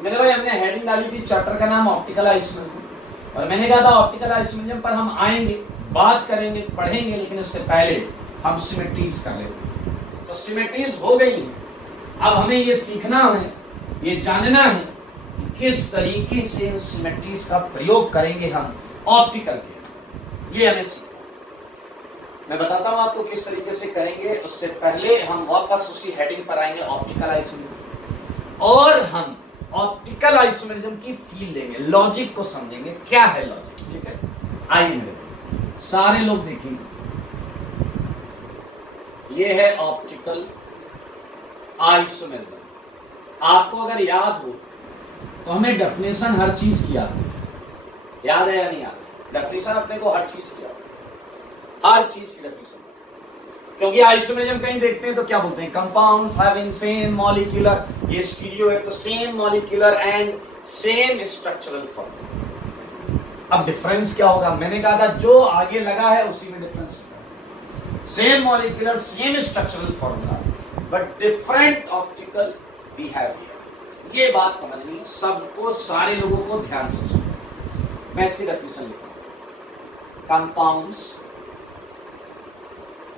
मेरे भाई हमने हेडिंग डाली थी, चैप्टर का नाम ऑप्टिकल आइसोमेरिज्म, और मैंने कहा था ऑप्टिकल आइसोमेरिज्म पर हम आएंगे, बात करेंगे, पढ़ेंगे, लेकिन उससे पहले हम सिमेट्रीज कर लेंगे। तो सिमेट्रीज हो गई, अब हमें ये सीखना है, ये जानना है कि किस तरीके से इन सिमेट्रीज का प्रयोग करेंगे हम ऑप्टिकल के, ये हमें सीखना। मैं बताता हूं आपको किस तरीके से करेंगे। उससे पहले हम वापस उसी हेडिंग पर आएंगे, ऑप्टिकल आइसोमेरिज्म, और हम ऑप्टिकल आइसोमेरिज्म की फील लेंगे, लॉजिक को समझेंगे, क्या है लॉजिक। ठीक है, आइए मेरे सारे लोग देखेंगे, ये है ऑप्टिकल आइसोमेरिज्म। आपको अगर याद हो तो हमें डेफिनेशन हर चीज की आती है, याद है या नहीं याद? डेफिनेशन अपने को हर चीज की आती है, हर चीज की डेफिनेशन। क्योंकि आइसोमेरिज्म कहीं देखते हैं तो क्या बोलते हैं, कंपाउंड्स हैविंग सेम मॉलिक्यूलर, ये स्टीरियो है तो same molecular and same structural formula. अब डिफरेंस क्या होगा? मैंने कहा था जो आगे लगा है उसी में difference, same molecular same structural formula but different optical behaviour. ये बात समझनी सबको, सारे लोगों को ध्यान से सुनो। मैं इसकी डेफिनेशन लिखता हूं, compounds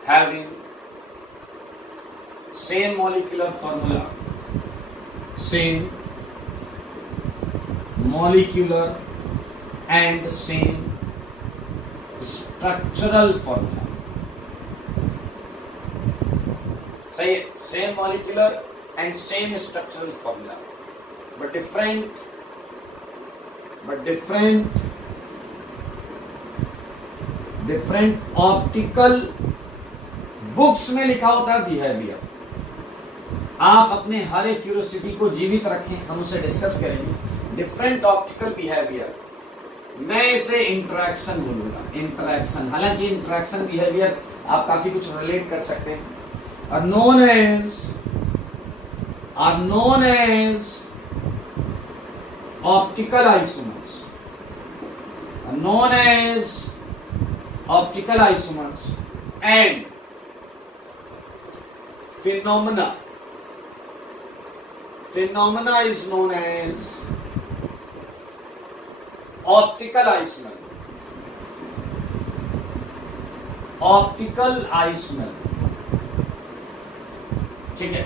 having same molecular formula, same molecular and same structural formula. सही है, same molecular and same structural formula, but different optical, books में लिखा होता है बिहेवियर। आप अपने हर एक क्यूरियोसिटी को जीवित रखें, हम उसे डिस्कस करेंगे। डिफरेंट ऑप्टिकल बिहेवियर, मैं इसे इंटरेक्शन बोलूंगा, इंटरेक्शन। हालांकि इंटरेक्शन बिहेवियर आप काफी कुछ रिलेट कर सकते हैं। Are known as optical isomers, known as optical isomers and phenomena is known as optical isomerism, ठीक है।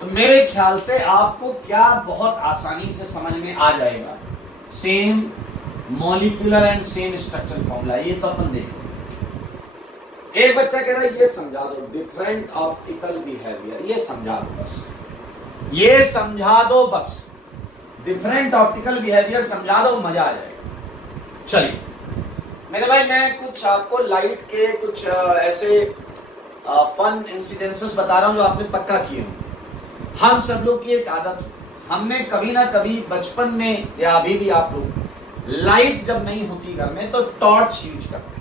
तो मेरे ख्याल से आपको क्या बहुत आसानी से समझ में आ जाएगा, same molecular and same structural formula, ये तो अपन देख लेंगे। एक बच्चा कह रहा है ये समझा दो, डिफरेंट ऑप्टिकल बिहेवियर, ये समझा दो बस, ये समझा दो बस, डिफरेंट ऑप्टिकल बिहेवियर समझा दो, मजा आ जाएगा। चलिए मेरे भाई, मैं कुछ आपको लाइट के कुछ ऐसे फन इंसिडेंसेस बता रहा हूं जो आपने पक्का किए होंगे। हम सब लोग की एक आदत, हमने कभी ना कभी बचपन में या अभी भी आप लोग लाइट जब नहीं होती घर में तो टॉर्च यूज करते हैं।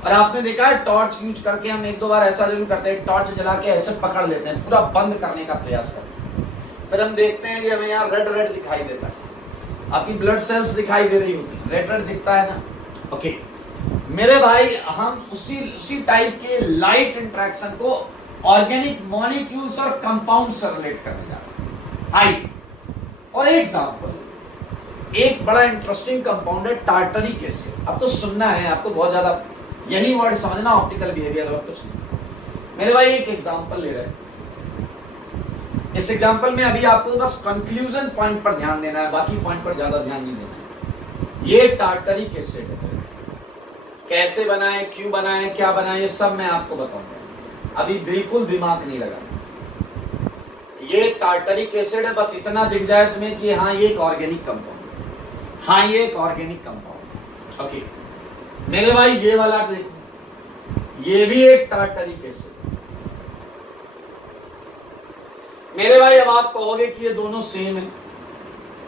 और आपने देखा है टॉर्च यूज करके हम एक दो बार ऐसा जरूर करते हैं, टॉर्च जला के ऐसे पकड़ लेते हैं, पूरा बंद करने का प्रयास करते हैं। फिर हम देखते हैं कि हमें यहाँ रेड रेड दिखाई देता है, आपकी ब्लड सेल्स दिखाई दे रही होती है, रेड रेड दिखता है ना। ओके मेरे भाई, हम उसी टाइप के लाइट इंटरेक्शन को ऑर्गेनिक मॉलिक्यूल्स और कंपाउंड से रिलेट करने जा रहे हैं। आई फॉर एग्जाम्पल एक बड़ा इंटरेस्टिंग कंपाउंड है टार्टरिक एसिड। आपको सुनना है, आपको बहुत ज्यादा यही वर्ड समझना, ऑप्टिकल बिहेवियर और कुछ नहीं। मेरे भाई एक एग्जांपल ले रहे हैं, इस एग्जांपल में अभी आपको बस कंक्लूजन पॉइंट पर ध्यान देना है, बाकी पॉइंट पर ज्यादा ध्यान नहीं देना है। ये टार्टरिक एसिड है, कैसे बनाए, क्यों बनाए, क्या बनाए, ये सब मैं आपको बताऊंगा, अभी बिल्कुल दिमाग नहीं लगा। ये टार्टरिक एसिड है, बस इतना दिख जाए तुम्हें कि हाँ ये एक ऑर्गेनिक कंपाउंड है, हाँ ये एक ऑर्गेनिक कंपाउंड। ओके मेरे भाई ये वाला देखो, ये भी एक टार्टरिक एसिड, मेरे भाई अब आप कहोगे कि ये दोनों सेम है।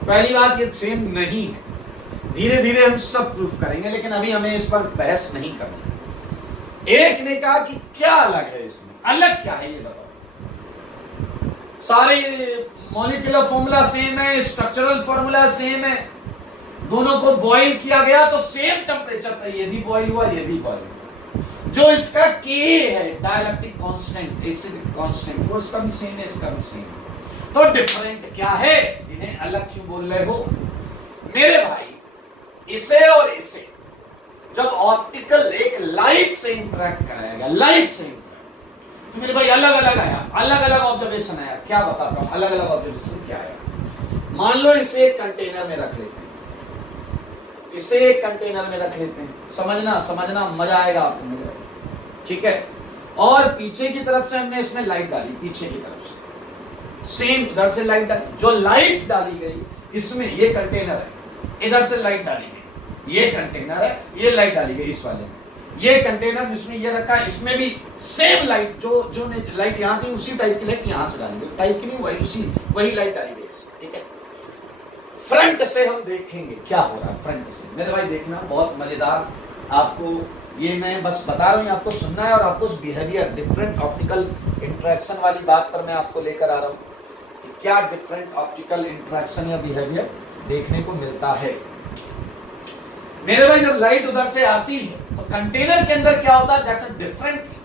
पहली बात, ये सेम नहीं है। धीरे धीरे हम सब प्रूफ करेंगे, लेकिन अभी हमें इस पर बहस नहीं करनी। एक ने कहा कि क्या अलग है इसमें, अलग क्या है ये बताओ। सारे मॉलिक्यूलर फॉर्मूला सेम है, स्ट्रक्चरल फॉर्मूला सेम है, दोनों को बॉईल किया गया तो सेम टेम्परेचर पर ये भी बॉईल हुआ, ये भी बॉईल हुआ। जो इसका के है, डाइलेक्ट्रिक कांस्टेंट, एसिडिक कांस्टेंट, वो इसका भी सेम है, इसका भी सेम है। तो डिफरेंट क्या है, इन्हें अलग क्यों बोल रहे हो मेरे भाई? इसे और इसे जब ऑप्टिकल एक लाइट से इंटरेक्ट कराएगा, लाइट से तो मेरे भाई अलग अलग आया, अलग अलग ऑब्जर्वेशन आया। क्या बताता हूं अलग अलग ऑब्जर्वेशन क्या आया। मान लो इसे एक कंटेनर में रख लेते हैं, इसे एक कंटेनर में रख लेते हैं, समझना समझना, मजा आएगा आपको, मजा आएगा, ठीक है। और पीछे की तरफ से हमने इसमें लाइट डाली, पीछे की तरफ से सेम उधर से लाइट डाली। जो लाइट डाली गई इसमें, ये कंटेनर है, इधर से लाइट डाली गई, ये कंटेनर है, ये लाइट डाली गई इस वाले में। ये कंटेनर जिसमें ये रखा है, इसमें भी सेम लाइट, जो लाइट यहां थी उसी टाइप की लाइट यहां से डाली गई, टाइप की नहीं, वही लाइट डाली गई, ठीक है। फ्रंट से हम देखेंगे क्या हो रहा है, फ्रंट से मेरे भाई देखना, बहुत मजेदार। आपको ये मैं बस बता रहा हूं, आपको सुनना है और आपको बिहेवियर, डिफरेंट ऑप्टिकल इंटरेक्शन वाली बात पर मैं आपको लेकर आ रहा हूं कि क्या डिफरेंट ऑप्टिकल इंटरेक्शन या बिहेवियर देखने को मिलता है। मेरे भाई जब लाइट उधर से आती है तो कंटेनर के अंदर क्या होता है, जैसे डिफरेंट थी,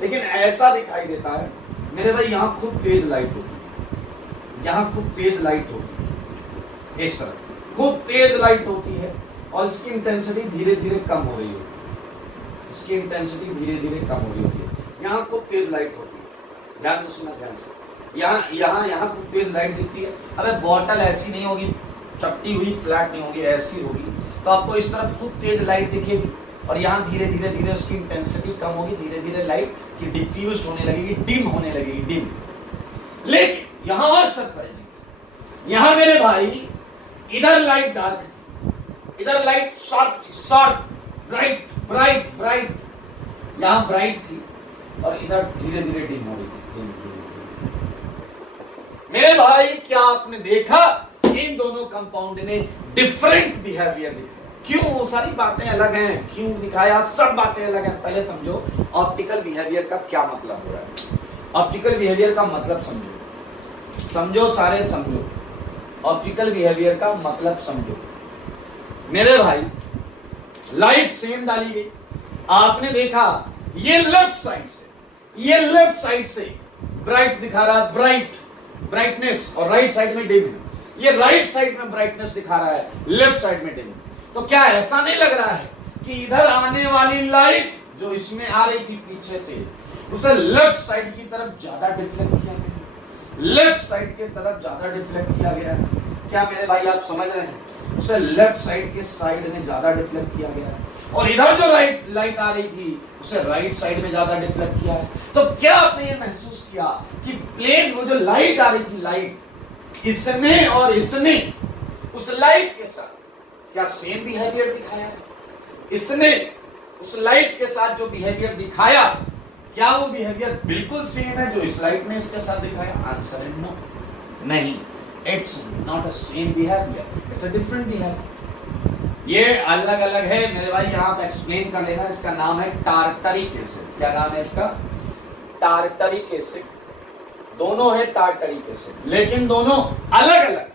लेकिन ऐसा दिखाई देता है मेरे भाई, यहां खूब तेज लाइट होती है, यहां खूब तेज लाइट होती है, इस तरह खूब तेज लाइट होती है और इसकी इंटेंसिटी धीरे धीरे कम हो रही होती है, इसकी इंटेंसिटी धीरे धीरे कम हो रही होती है। यहां खूब तेज लाइट होती है, ध्यान से सुना, ध्यान से। यहां खूब तेज लाइट दिखती है। अबे बॉटल ऐसी नहीं होगी, चपटी हुई फ्लैट नहीं होगी, ऐसी होगी, तो आपको इस तरफ खूब तेज लाइट दिखेगी और यहाँ धीरे धीरे धीरे उसकी इंटेंसिटी कम होगी, धीरे धीरे लाइट की डिफ्यूज होने लगेगी, डिम होने लगेगी, डिम। लेकिन यहाँ और सरप्राइजिंग, यहाँ मेरे भाई इधर लाइट डार्क थी, इधर लाइट शार्प थी, शार्प, ब्राइट ब्राइट ब्राइट, यहाँ ब्राइट थी और इधर धीरे धीरे डिम हो रही थी, मेरे भाई क्या आपने देखा इन दोनों कंपाउंड ने डिफरेंट बिहेवियर दिखाया। क्यों? वो सारी बातें अलग हैं, क्यों दिखाया, सब बातें अलग हैं। पहले समझो ऑप्टिकल बिहेवियर का क्या मतलब हो रहा है। ऑप्टिकल बिहेवियर का मतलब समझो, समझो सारे समझो, ऑप्टिकल बिहेवियर का मतलब समझो मेरे भाई। लाइट सेम डाली गई, आपने देखा ये लेफ्ट साइड से, ये लेफ्ट साइड से ब्राइट दिखा रहा है, ब्राइट ब्राइटनेस, और राइट साइड में डिम। ये राइट साइड में ब्राइटनेस दिखा रहा है, लेफ्ट साइड में डिम। तो क्या ऐसा नहीं लग रहा है कि इधर आने वाली लाइट जो इसमें आ रही थी पीछे से, उसे लेफ्ट साइड की तरफ ज्यादा डिफ्लेक्ट किया गया, लेफ्ट साइड की तरफ ज्यादा डिफ्लेक्ट किया गया? क्या मेरे भाई आप समझ रहे हैं? उसे लेफ्ट साइड के साइड में ज्यादा डिफ्लेक्ट किया गया, और इधर जो राइट लाइट आ रही थी उसे राइट साइड में ज्यादा डिफ्लेक्ट किया है। तो क्या आपने ये महसूस किया कि प्लेन, वो जो लाइट आ रही थी, लाइट इसने और इसने उस लाइट के साथ क्या सेम बिहेवियर दिखाया है? इसने उस लाइट के साथ जो बिहेवियर दिखाया, क्या वो बिहेवियर बिल्कुल सेम है जो इस लाइट ने इसके साथ दिखाया? आंसर है नो, नहीं, it's not a same behaviour, it's a different behaviour. ये अलग अलग है मेरे भाई, यहां आप एक्सप्लेन कर लेना। इसका नाम है टार्टरिक एसिड। क्या नाम है इसका? Tartaric acid. दोनों है टार्टरिक एसिड, लेकिन दोनों अलग अलग।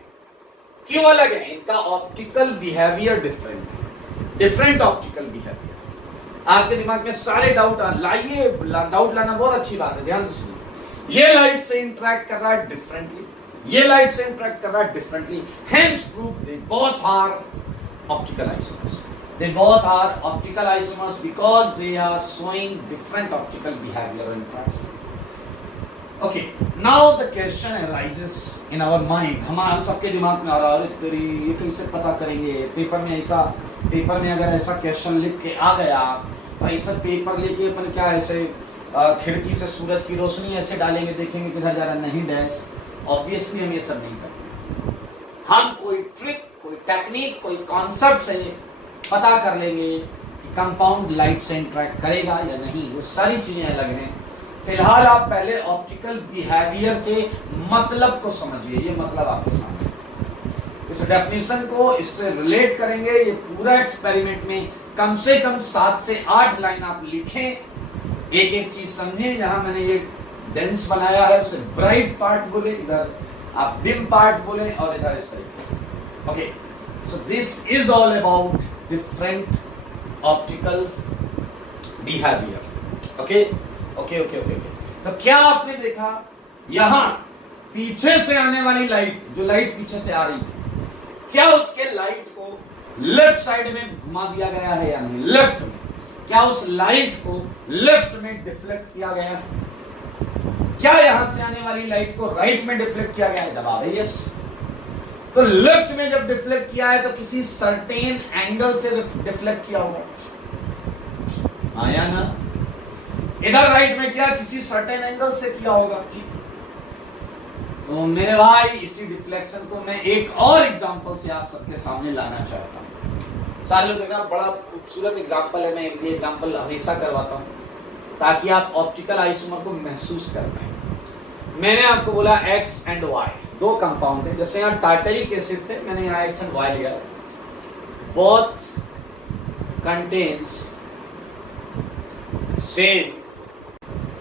क्यों अलग है? इनका ऑप्टिकल बिहेवियर डिफरेंट है, डिफरेंट ऑप्टिकल बिहेवियर। आपके दिमाग में सारे डाउट लाइए, डाउट लाना बहुत अच्छी बात है, ध्यान से सुनिए। ये लाइट से इंटरेक्ट कर रहा है डिफरेंटली, ये लाइट से इंटरेक्ट कर रहा है differently, hence prove they both are optical isomers. They both are optical isomers because they are showing different optical behavior and interaction. Okay, now the question arises in our mind. हम सबके दिमाग में आ रहा है, तेरी ये कैसे पता करेंगे? पेपर में अगर ऐसा क्वेश्चन लिख के आ गया तो ऐसा पेपर लेके अपन क्या ऐसे खिड़की से सूरज की रोशनी ऐसे डालेंगे, देखेंगे किधर जा रहा है? नहीं डैश, ऑब्वियसली हम ये सब नहीं करते। हम कोई ट्रिक, कोई टेक्निक, कोई कॉन्सेप्ट से पता कर लेंगे कि कंपाउंड लाइट से इंटरेक्ट करेगा या नहीं। वो सारी चीजें अलग हैं। फिलहाल आप पहले ऑप्टिकल बिहेवियर के मतलब को समझिए। ये मतलब आपके सामने, इस डेफिनेशन को इससे रिलेट करेंगे। ये पूरा एक्सपेरिमेंट में कम से कम 7 से 8 लाइन आप लिखें, एक एक चीज समझें। यहां मैंने ये डेंस बनाया है, उसे ब्राइट पार्ट बोले, इधर आप डिम पार्ट बोले, और इधर इस तरीके से। Okay, so this is all about different optical behaviour. Okay okay okay okay. तो क्या आपने देखा, यहां पीछे से आने वाली लाइट, जो लाइट पीछे से आ रही थी, क्या उसके लाइट को लेफ्ट साइड में घुमा दिया गया है या नहीं? लेफ्ट में। क्या उस लाइट को लेफ्ट में डिफ्लेक्ट किया गया है? क्या यहां से आने वाली लाइट को राइट में डिफ्लेक्ट किया गया है? जवाब है यस। तो लेफ्ट में जब डिफ्लेक्ट किया है तो किसी सर्टेन एंगल से डिफ्लेक्ट किया होगा, आया ना? इधर राइट में क्या किसी सर्टेन एंगल से किया होगा। तो मेरे भाई इसी डिफ्लेक्शन को मैं एक और एग्जांपल से आप सबके सामने लाना चाहता हूं। सारे लोग देखा बड़ा खूबसूरत एग्जांपल है, मैं ये एग्जांपल हमेशा करवाता हूं ताकि आप ऑप्टिकल आइसोमर को महसूस कर पाए। मैंने आपको बोला एक्स एंड वाई दो कंपाउंड है, जैसे यहाँ टार्टरिक एसिड थे, मैंने यहाँ एक्स एंड वाई लिया। Both contains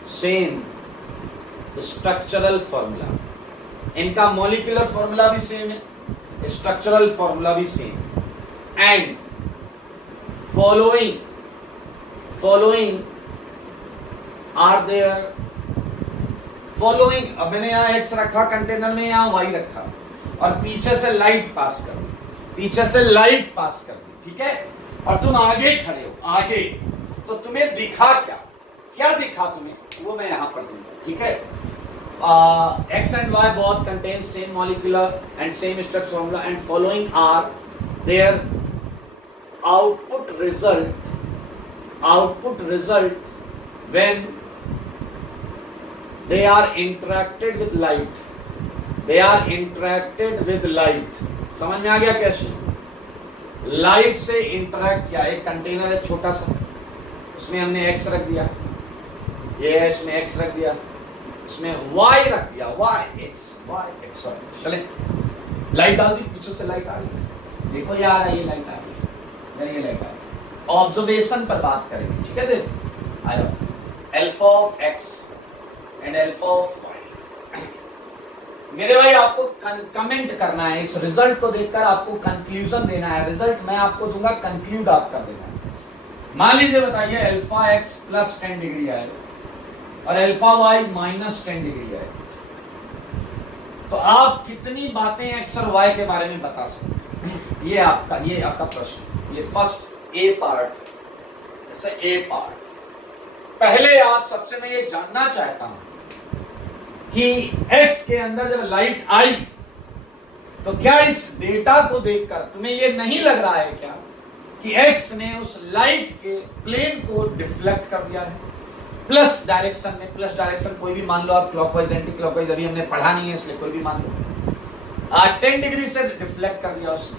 same structural formula, इनका मॉलिक्यूलर फॉर्मूला भी सेम है, स्ट्रक्चरल फॉर्मूला भी same, and following are there following. अब मैंने यहां एक्स रखा कंटेनर में, यहां वाई रखा, और पीछे से लाइट पास कर दी, पीछे से लाइट पास कर दी, ठीक है। और तुम आगे खड़े हो, आगे, तो तुम्हें दिखा क्या दिखा तुम्हें, वो मैं यहां पर दूंगा, ठीक है। X and Y both contain same molecular and same structure formula, and following are their output result when they are interacted with light. समझ में आ गया कैसे? लाइट से इंटरेक्ट किया, एक कंटेनर है छोटा सा, उसमें हमने X रख दिया, ये है इसमें X रख दिया, इसमें Y रख दिया, Y, X, चले लाइट डाल दी, पीछे से लाइट आ रही, देखो यार ये लाइट आ रही है, ये लाइट आ रही है। ऑब्जर्वेशन पर बात करेंगे, ठीक है। देखो आया alpha of X and alpha of Y। मेरे भाई आपको कमेंट करना है, इस रिजल्ट को देखकर आपको कंक्लूजन देना है। रिजल्ट मैं आपको दूंगा, कंक्लूड आप कर देना है। मान लीजिए बताइए अल्फा X प्लस 10 डिग्री है और अल्फा वाई माइनस 10 डिग्री है, तो आप कितनी बातें एक्स और वाई के बारे में बता सकते हैं? ये आपका प्रश्न, ये फर्स्ट ए पार्ट। पहले आप सबसे मैं ये जानना चाहता हूं कि एक्स के अंदर जब लाइट आई तो क्या इस डेटा को देखकर तुम्हें ये नहीं लग रहा है क्या कि एक्स ने उस लाइट के प्लेन को डिफ्लेक्ट कर दिया है प्लस डायरेक्शन में? प्लस डायरेक्शन कोई भी मान लो आप, क्लॉकवाइज एंटी क्लॉकवाइज अभी हमने पढ़ा नहीं है इसलिए कोई भी मान लो। 10 डिग्री से डिफ्लेक्ट कर दिया उसने,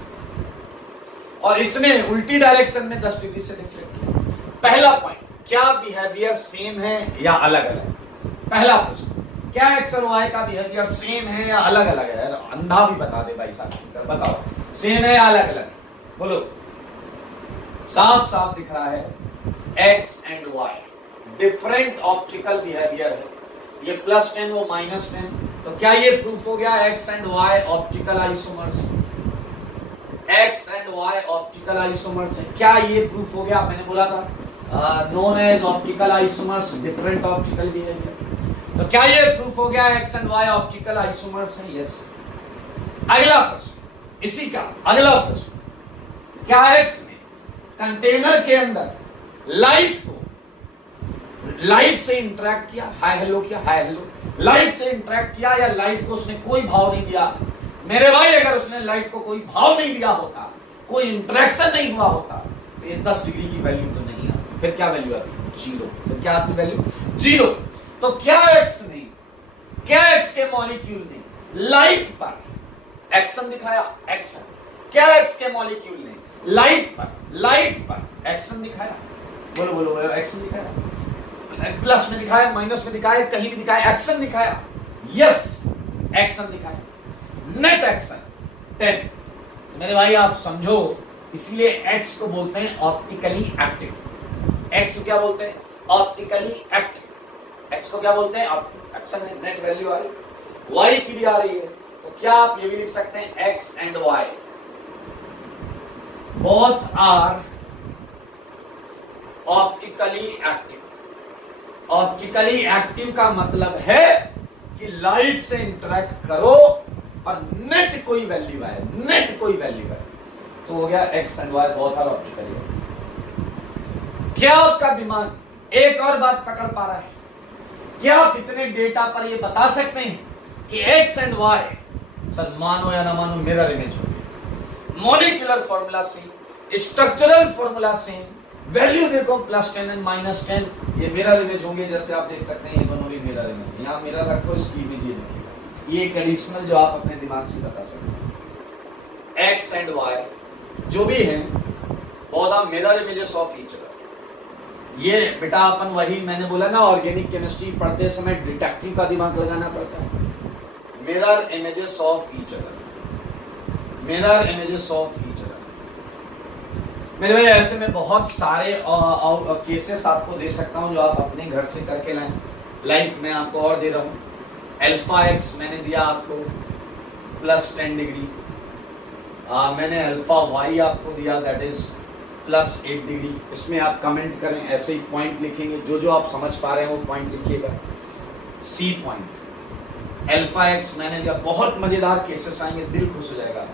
और इसने उल्टी डायरेक्शन में 10 डिग्री से डिफ्लेक्ट किया। पहला पॉइंट, क्या बिहेवियर सेम है या अलग अलग? पहला प्रश्न, क्या एक्स और वाई का बिहेवियर सेम है या अलग अलग है? अंधा भी बता दे भाई साहब, बताओ सेम है या अलग अलग? बोलो, साफ साफ दिख रहा है X and Y different optical behaviour है। ये +10 वो -10, तो क्या ये प्रूफ हो गया X and Y optical isomers? X and Y optical isomers है, क्या ये प्रूफ हो गया? मैंने बोला था known as optical isomers different optical behaviour, तो क्या ये प्रूफ हो गया X and Y optical isomers है? यस। अगला प्रश्न, इसी का अगला प्रश्न, क्या एक्स ने कंटेनर के अंदर लाइट से इंटरेक्ट किया, हाय हेलो किया, हाय हेलो, लाइट से इंटरेक्ट किया, या लाइट को उसने कोई भाव नहीं दिया? मेरे भाई अगर उसने लाइट को कोई भाव नहीं दिया होता, कोई इंटरेक्शन नहीं हुआ होता, तो ये 10 डिग्री की वैल्यू तो नहीं आती। फिर क्या वैल्यू आती? 0। फिर क्या आती वैल्यू? 0। तो क्या एक्स के मॉलिक्यूल ने लाइट पर एक्शन दिखाया? एक्शन। क्या एक्स के मॉलिक्यूल ने लाइट पर एक्शन दिखाया? बोलो एक्शन दिखाया? प्लस में दिखाया, माइनस में दिखाया, कहीं भी दिखाया, एक्शन दिखाया, यस एक्शन दिखाया, नेट एक्शन 10। मेरे भाई आप समझो, इसलिए एक्स को बोलते हैं ऑप्टिकली एक्टिव। एक्स को क्या बोलते हैं? Optically active. एक्स को क्या बोलते हैं? एक्शन में नेट वैल्यू आ रही है, वाई की भी आ रही है, तो क्या आप ये भी लिख सकते हैं X and Y both are optically active. Optically active का मतलब है कि लाइट से इंटरेक्ट करो और नेट कोई वैल्यू आए, नेट कोई वैल्यू आए, तो हो गया X and Y both are optically active. क्या आपका दिमाग एक और बात पकड़ पा रहा है? क्या आप इतने डेटा पर ये बता सकते हैं कि एक्स एंड वाई, सर मानो या ना मानो, मिरर इमेज होगी। Molecular formula same, structural formula same, value देखो +10 एंड -10, ये मिरर इमेज होंगे। जैसे आप देख सकते हैं ये दोनों भी मिरर इमेज, यहां मिरर रखो, इसकी इमेज ये देखिए। ये एक एडिशनल जो आप अपने दिमाग से बता सकते हैं। एक्स एंड वाई जो भी है both are mirror images of each other. ये बेटा अपन वही मैंने बोला ना, ऑर्गेनिक केमिस्ट्री पढ़ते समय डिटेक्टिव का दिमाग लगाना पड़ता है। Mirror images of each other, mirror images of each other. मेरे भाई ऐसे में बहुत सारे केसेस आपको दे सकता हूं जो आप अपने घर से करके लाएं। लाइक मैं आपको और दे रहा हूं, अल्फा एक्स मैंने दिया आपको +10 डिग्री, मैंने अल्फा वाई आपको दिया दैट इज +8 डिग्री। इसमें आप कमेंट करें, ऐसे ही पॉइंट लिखेंगे, जो जो आप समझ पा रहे हैं वो पॉइंट लिखिएगा। सी पॉइंट अल्फा एक्स मैंने दिया, बहुत मजेदार केसेस आएंगे, दिल खुश हो जाएगा।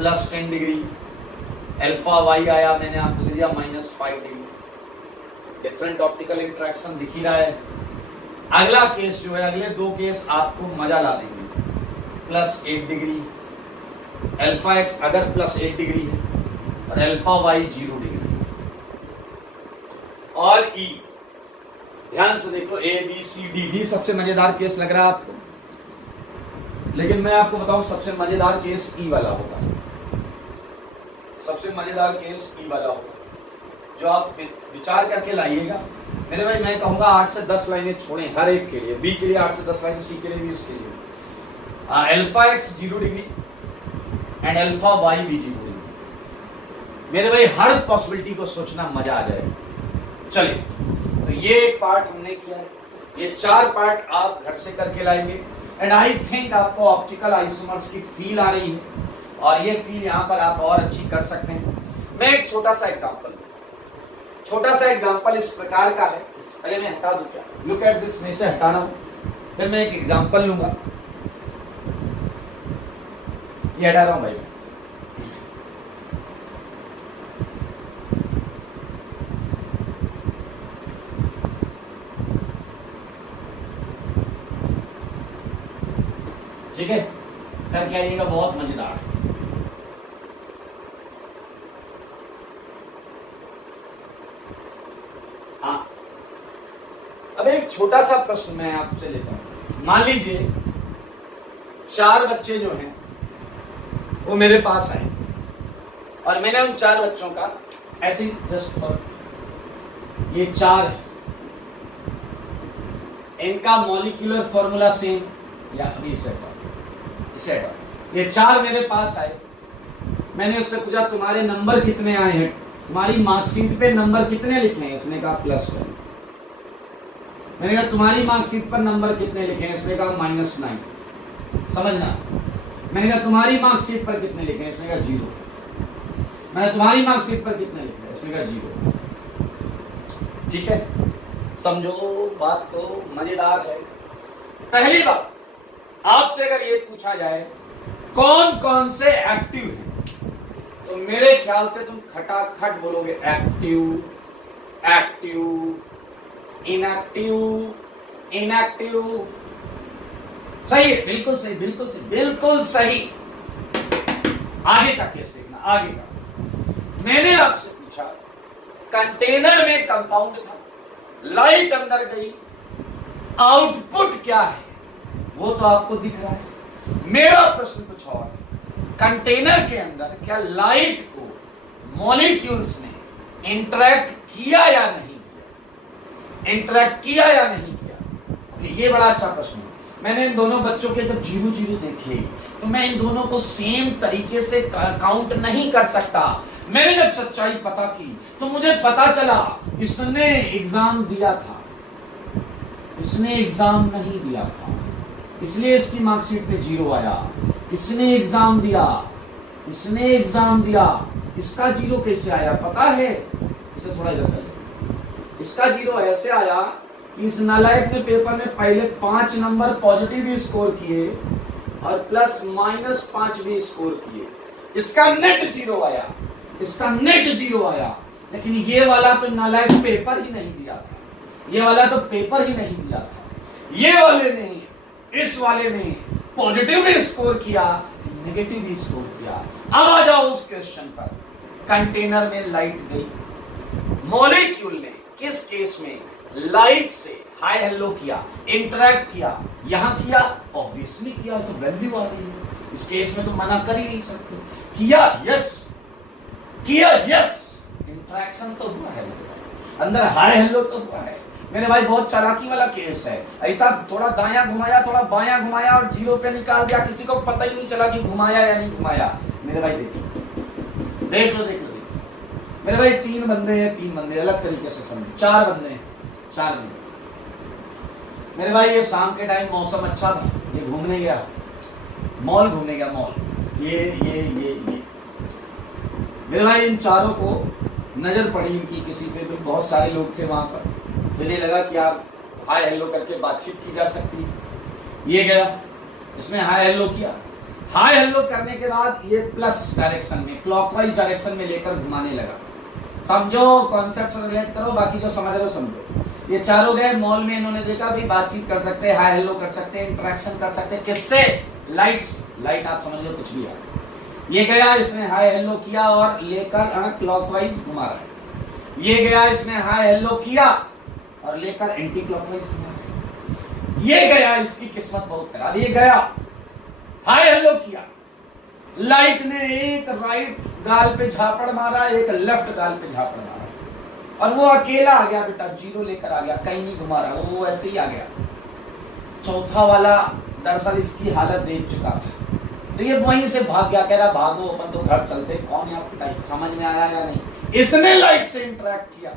+10 डिग्री अल्फा वाई आया, मैंने आपको दिया -5 डिग्री। डिफरेंट ऑप्टिकल इंटरेक्शन दिख ही रहा है। अगला केस जो है, अगले दो केस आपको मजा ला देंगे। +8 डिग्री अल्फा एक्स अगर +8 डिग्री है और अल्फा वाई 0 डिग्री और ई, ध्यान से देखो, A B C D. D सबसे मजेदार केस लग रहा है आपको, लेकिन मैं आपको बताऊं सबसे मजेदार केस ई वाला होगा। सबसे मजेदार केस ई वाला होगा, जो आप विचार करके लाइएगा। मेरे भाई मैं कहूंगा 8 से 10 लाइनें छोड़ें हर एक के लिए। बी के लिए 8 से 10 लाइनें, सी के लिए भी, उसके लिए। Alpha X 0 degree and alpha Y भी 0 डिग्री। मेरे भाई हर पॉसिबिलिटी को सोचना, मजा आ जाएगा। चलिए, तो ये एक पार्ट हमने किया है, ये 4 पार्ट आप घर से करके लाएंगे एंड आई थिंक आपको ऑप्टिकल आइसोमर्स की फील आ रही है और ये फील यहाँ पर आप और अच्छी कर सकते हैं। मैं एक छोटा सा एग्जांपल, छोटा सा एग्जांपल इस प्रकार का है। पहले मैं हटा दूं क्या? लुक एट दिस, में से हटा रहा हूं, फिर मैं एक एग्जांपल लूंगा। ये हटा रहा हूं भाई। ठीक है, करके आइएगा, बहुत मजेदार है। हाँ, अब एक छोटा सा प्रश्न मैं आपसे लेता हूं। मान लीजिए 4 बच्चे जो हैं वो मेरे पास आए और मैंने उन 4 बच्चों का ऐसे जस्ट फॉर, ये 4 है, इनका मॉलिक्यूलर फॉर्मूला सेम, या अभी इसे ये 4 मेरे पास आए। मैंने उससे पूछा तुम्हारे नंबर कितने आए हैं, तुम्हारी मार्कशीट पे नंबर कितने लिखे हैं? इसने कहा +1। मैंने कहा तुम्हारी मार्कशीट पर नंबर कितने लिखे हैं? इसने कहा -9। समझना, मैंने कहा तुम्हारी मार्कशीट पर कितने लिखे हैं? इसने कहा 0। मैंने तुम्हारी मार्कशीट पर कितने लिखे हैं? इसने कहा 0। ठीक है, समझो बात को, मजेदार है। पहली बात, आपसे अगर ये पूछा जाए कौन कौन से एक्टिव हैं, तो मेरे ख्याल से तुम खटाखट बोलोगे एक्टिव, एक्टिव, इनएक्टिव, इनएक्टिव। सही है, बिल्कुल सही, बिल्कुल सही, बिल्कुल सही। आगे का केस देखना, आगे का। मैंने आपसे पूछा कंटेनर में कंपाउंड था, लाइट अंदर गई, आउटपुट क्या है वो तो आपको दिख रहा है। मेरा प्रश्न कुछ और है, कंटेनर के अंदर क्या लाइट को मॉलिक्यूल्स ने इंटरेक्ट किया या नहीं किया? इंटरेक्ट किया या नहीं किया? ओके, ये बड़ा अच्छा प्रश्न है। मैंने इन दोनों बच्चों के जब 0-0 देखे तो मैं इन दोनों को सेम तरीके से काउंट नहीं कर सकता। मैंने जब सच्चाई पता की तो मुझे पता चला इसने एग्जाम दिया था, इसने एग्जाम नहीं दिया था, इसलिए इसकी मार्कशीट पे 0 आया। इसने एग्जाम दिया, इसने एग्जाम दिया, इसका 0 कैसे आया पता है? इसे थोड़ा इधर कर। इसका 0 ऐसे आया कि इस नालायक ने पेपर में पहले 5 नंबर पॉजिटिव भी स्कोर किए और प्लस माइनस 5 भी स्कोर किए। इसका नेट 0 आया, इसका नेट 0 आया। लेकिन ये वाला तो नालायक पेपर ही नहीं दिया था, ये वाला तो पेपर ही नहीं दिया था। ये वाले ने, इस वाले ने पॉजिटिव भी स्कोर किया, नेगेटिव भी स्कोर किया। अब आ जाओ उस क्वेश्चन पर। कंटेनर में लाइट गई, मॉलिक्यूल ने किस केस में लाइट से हाय हेलो किया, इंटरेक्ट किया? यहां किया, ऑब्वियसली किया, तो वैल्यू आ रही है। इस केस में तो मना कर ही नहीं सकते। किया, यस किया, यस, इंटरेक्शन तो हुआ है, अंदर हाय हेलो तो हुआ है। मेरे भाई बहुत चालाकी वाला केस है। ऐसा थोड़ा दायां घुमाया, थोड़ा बायां घुमाया और 0 पे निकाल दिया, किसी को पता ही नहीं चला कि घुमाया या नहीं घुमाया। मेरे भाई देखो, देख लो, देख लो। मेरे भाई 3 बंदे हैं, 3 बंदे अलग तरीके से समझो। 4 बंदे हैं, 4 बंदे। मेरे भाई ये शाम के टाइम मौसम अच्छा था, ये घूमने गया, मॉल घूमने गया, मॉल। ये मेरे भाई इन चारों को नजर पड़ी इनकी किसी पे, भी बहुत सारे लोग थे वहां पर। मुझे लगा कि आप हाय हेलो करके बातचीत की जा सकती है। ये गया, इसमें हाय हेलो किया। हाय हेलो करने के बाद ये प्लस डायरेक्शन में, क्लॉकवाइज डायरेक्शन में लेकर घुमाने लगा। समझो, कॉन्सेप्ट से रिलेट करो, बाकी जो समझ रहे हो समझो। ये चारों गए मॉल में, इन्होंने देखा भी बातचीत कर सकते हैं, हाय हेलो कर सकते हैं, इंटरेक्शन कर सकते हैं। किससे? लाइट्स, लाइट आप समझ लो कुछ भी है। ये गया, इसने हाय हेलो किया और लेकर क्लॉकवाइज घुमा रहा है। ये गया, इसने हाय हेलो किया और लेकर एंटी क्लॉकवाइज घुमा रहा है। ये गया, इसकी किस्मत बहुत खराब। ये गया, हाय हेलो किया, लाइट ने एक राइट गाल पे झापड़ मारा, एक लेफ्ट गाल पे झापड़ मारा और वो अकेला आ गया बेटा, 0 लेकर आ गया, कहीं नहीं घुमा रहा, वो ऐसे ही आ गया। चौथा वाला दरअसल इसकी हालत देख चुका था, तो ये वहीं से भाग गया, कह रहा भागो अपन तो घर चलते। कौन है आपको टाइप समझ में आया या नहीं? इसने लाइट से इंटरेक्ट किया,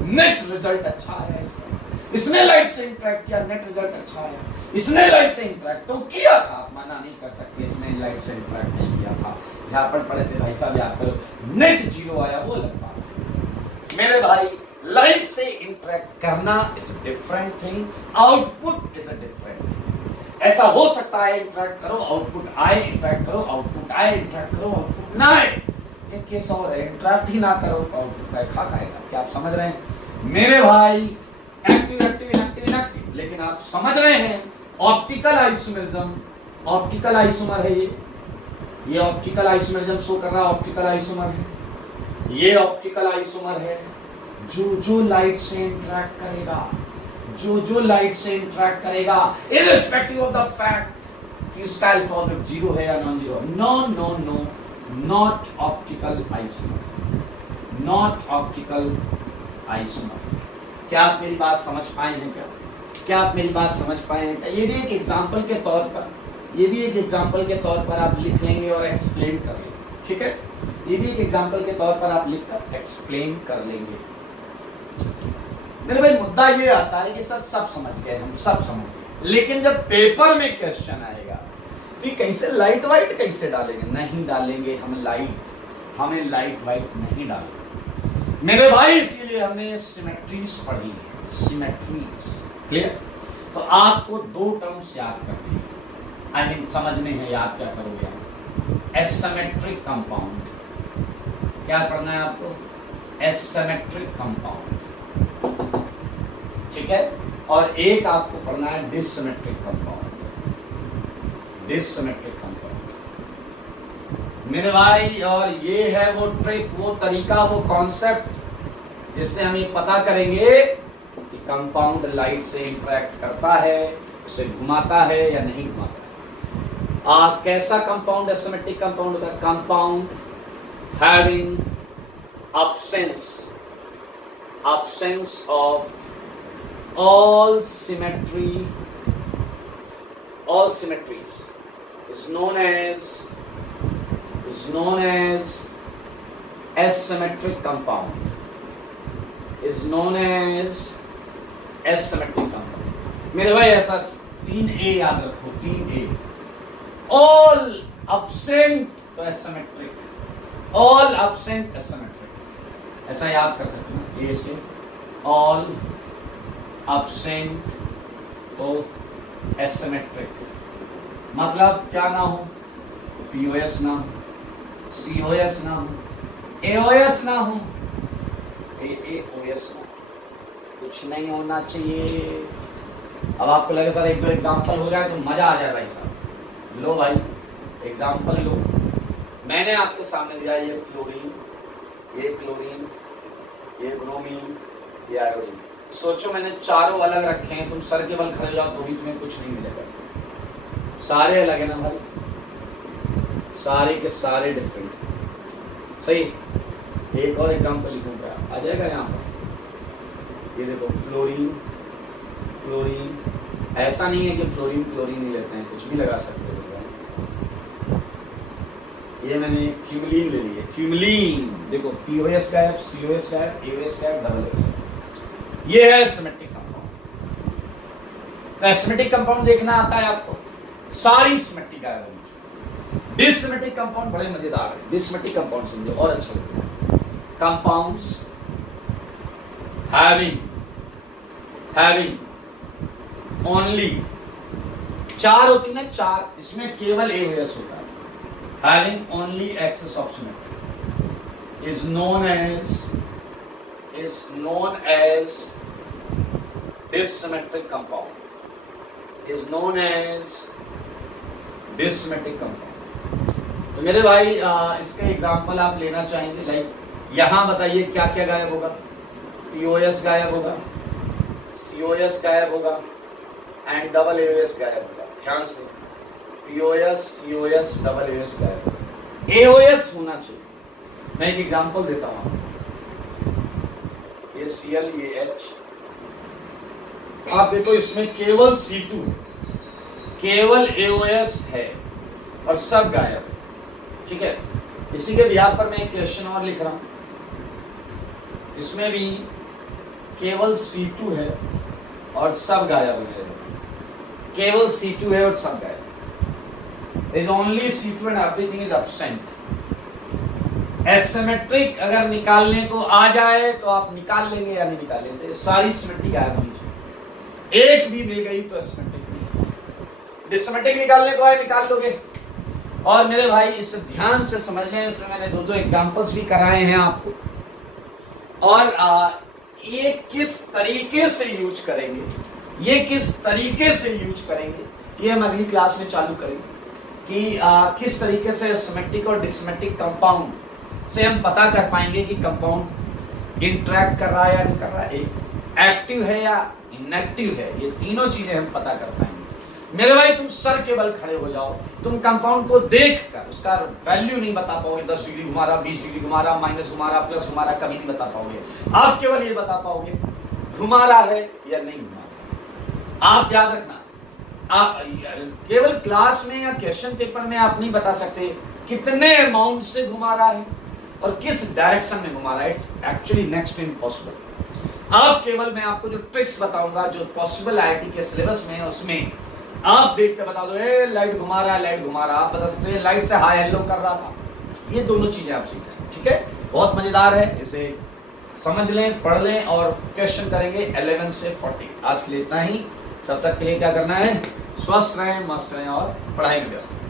नेट रिजल्ट अच्छा आया इसका। इसने लाइट से इंटरेक्ट किया, नेट रिजल्ट अच्छा आया। इसने लाइट से इंटरेक्ट तो किया था, आप मना नहीं कर सकते, इसने लाइट से इंटरेक्ट नहीं किया था, झापड़ पड़े थे भाई साहब, याद करो, नेट 0 आया, वो अलग बात है। मेरे भाई लाइट से इंटरेक्ट करना is a different thing, output is a different thing. ऐसा हो सकता है इंटरेक्ट करो आउटपुट आए, इंटरेक्ट करो आउटपुट आए, इंटरेक्ट करो आउटपुट ना आए। एक केस और है, इंटरेक्ट ही ना करो तो आउटपुट आए, खा खाएगा। क्या आप समझ रहे हैं मेरे भाई? Active active active inactive. लेकिन आप समझ रहे हैं ऑप्टिकल आइसोमेरिज्म, ऑप्टिकल आइसोमर है ये ऑप्टिकल आइसोमेरिज्म शो कर रहा है, ऑप्टिकल आइसोमर है ये, ऑप्टिकल आइसोमर है। जो लाइट से इंटरेक्ट करेगा, जो लाइट से इंटरेक्ट करेगा, इररिस्पेक्टिव ऑफ द फैक्ट कि उसका अल्फा ऑर्बिट 0 है या non 0, no, not optical isomer, not optical isomer. क्या आप मेरी बात समझ पाए हैं? क्या आप मेरी बात समझ पाए हैं? ये भी एक एग्जाम्पल के तौर पर, ये भी एक एग्जाम्पल के तौर पर आप लिख लेंगे और एक्सप्लेन कर लेंगे, ठीक है? ये भी एक एग्जाम्पल के तौर पर आप लिखकर एक्सप्लेन कर लेंगे। मेरे भाई मुद्दा ये आता है कि सर सब समझ गए, हम सब समझ गए, लेकिन जब पेपर में क्वेश्चन आएगा तो ये कैसे लाइट वाइट कैसे डालेंगे? नहीं डालेंगे हमें लाइट वाइट नहीं डालेंगे मेरे भाई। इसीलिए हमने सिमेट्रीज पढ़ी है, सिमेट्रीज, क्लियर? तो आपको 2 टर्म्स याद करने हैं, आई मीन समझने हैं। याद क्या करोगे? एसिमेट्रिक कंपाउंड, क्या पढ़ना है आपको? एसिमेट्रिक कंपाउंड, ठीक है? और एक आपको पढ़ना है डिससिमेट्रिक कंपाउंड, डिससिमेट्रिक कंपाउंड मेरे भाई। और ये है वो ट्रिक, वो तरीका, वो कॉन्सेप्ट जिससे हम ये पता करेंगे कि कंपाउंड लाइट से इंटरेक्ट करता है, उसे घुमाता है या नहीं घुमाता। कैसा कंपाउंड एसिमेट्रिक कंपाउंड होता है? Compound having absence of all symmetries is known as asymmetric compound. मेरे भाई ऐसा 3A याद रखो, 3A. All absent तो asymmetric, all absent asymmetric. ऐसा याद कर सकते हैं A से, all absent तो asymmetric. मतलब क्या ना हो, POS ना हो, COS ना हो, AOS ना हो, AAOS ना, कुछ नहीं होना चाहिए. अब आपको लगे सर एक दो एग्जांपल हो जाए तो मजा आ जाए भाई साहब. लो भाई एग्जांपल लो. मैंने आपके सामने दिया ये फ्लोरीन, ये क्लोरीन, ये ब्रोमीन, ये आयोडीन. सोचो मैंने चारों अलग रखे हैं, तुम सर के बल खड़े जाओ तो भी तुम्हें कुछ नहीं मिलेगा. सारे अलग है ना भाई, सारे के सारे डिफरेंट. सही. एक और एग्जांपल लिखूंगा, आ जाएगा यहाँ पर. ये देखो फ्लोरीन, क्लोरीन. ऐसा नहीं है कि फ्लोरीन क्लोरीन नहीं लेते हैं, कुछ भी लगा सकते हो. ये मैंने क्यूमिलीन ले ली है. क्यूमिलीन देखो, POS गायब, COS गायब, AOS गायब, AOS. ये है एसिमेट्रिक कंपाउंड. तो एसिमेट्रिक कंपाउंड देखना आता है आपको, सारी सिमेट्रिक गायब है. डिससिमेट्रिक कंपाउंड बड़े मजेदार है. डिससिमेट्रिक कंपाउंड समझो और अच्छा लगता है. कंपाउंड्स हैविंग ओनली, चार होती है ना, चार, इसमें केवल AOS होता है. Having only excess of symmetry is known as dissymmetric compound. तो मेरे भाई इसका एग्जांपल आप लेना चाहेंगे. लाइक यहां बताइए क्या क्या गायब होगा. POS गायब होगा, COS गायब होगा एंड AOS गायब होगा. ध्यान से, POS, COS, AOS गायब होगा. AOS होना चाहिए. मैं एक एग्जांपल देता हूं. ये Cl, ये H. आप देखो इसमें केवल C2 है, केवल AOS है और सब गायब है. ठीक है. इसी के आधार पर मैं एक क्वेश्चन और लिख रहा हूं. इसमें भी केवल C2 है और सब गायब है. केवल C2 है और सब गायब. Is only C2 and everything is absent. Asymmetric अगर निकालने को आ जाए तो आप निकाल लेंगे या नहीं निकाल लेंगे. सारी सिमेट्री गायब होनी चाहिए. एक भी मिल गई तो एसिमेट्रिक नहीं. डिससिमेट्रिक निकालने को आए निकाल लोगे. और मेरे भाई इसे ध्यान से समझ लें. इसमें मैंने दो एग्जांपल्स भी कराए हैं आपको. और ये किस तरीके से यूज करेंगे, ये हम अगली क्लास में चालू करेंगे कि किस तरीके से सिमेट्रिक और डिससिमेट्रिक कंपाउंड से हम पता कर पाएंगे कि कंपाउंड इंटरैक्ट कर रहा है या नहीं कर रहा है, एक्टिव है या इनएक्टिव है. ये तीनों चीजें हम पता कर पाएंगे. मेरे भाई तुम सर के बल खड़े हो जाओ, तुम कंपाउंड को देखकर उसका वैल्यू नहीं बता पाओगे. 10 डिग्री घुमा रहा, 20 डिग्री घुमा रहा, माइनस घुमा रहा, प्लस घुमा रहा, कभी नहीं बता पाओगे. आप केवल ये बता पाओगे घुमा रहा है या नहीं घुमा रहा. आप याद रखना, आप केवल क्लास में या क्वेश्चन पेपर में आप नहीं बता सकते कितने अमाउंट से घुमा रहा है और किस डायरेक्शन में घुमा रहा है. It's actually next to impossible. आप केवल मैं आपको जो ट्रिक्स बताऊंगा जो पॉसिबल IIT के सिलेबस में है, उसमें आप देख के बता दो लाइट घुमा रहा है, आप बता सकते हैं लाइट से हाई येलो कर रहा था. ये दोनों चीजें आप सीख लें. ठीक है. बहुत मजेदार है. इसे समझ लें, पढ़ लें और क्वेश्चन करेंगे 11 से 40. आज के लिए इतना ही. तब तक के लिए क्या करना है, स्वस्थ रहें, मस्त रहें और पढ़ाई में व्यस्त रहें.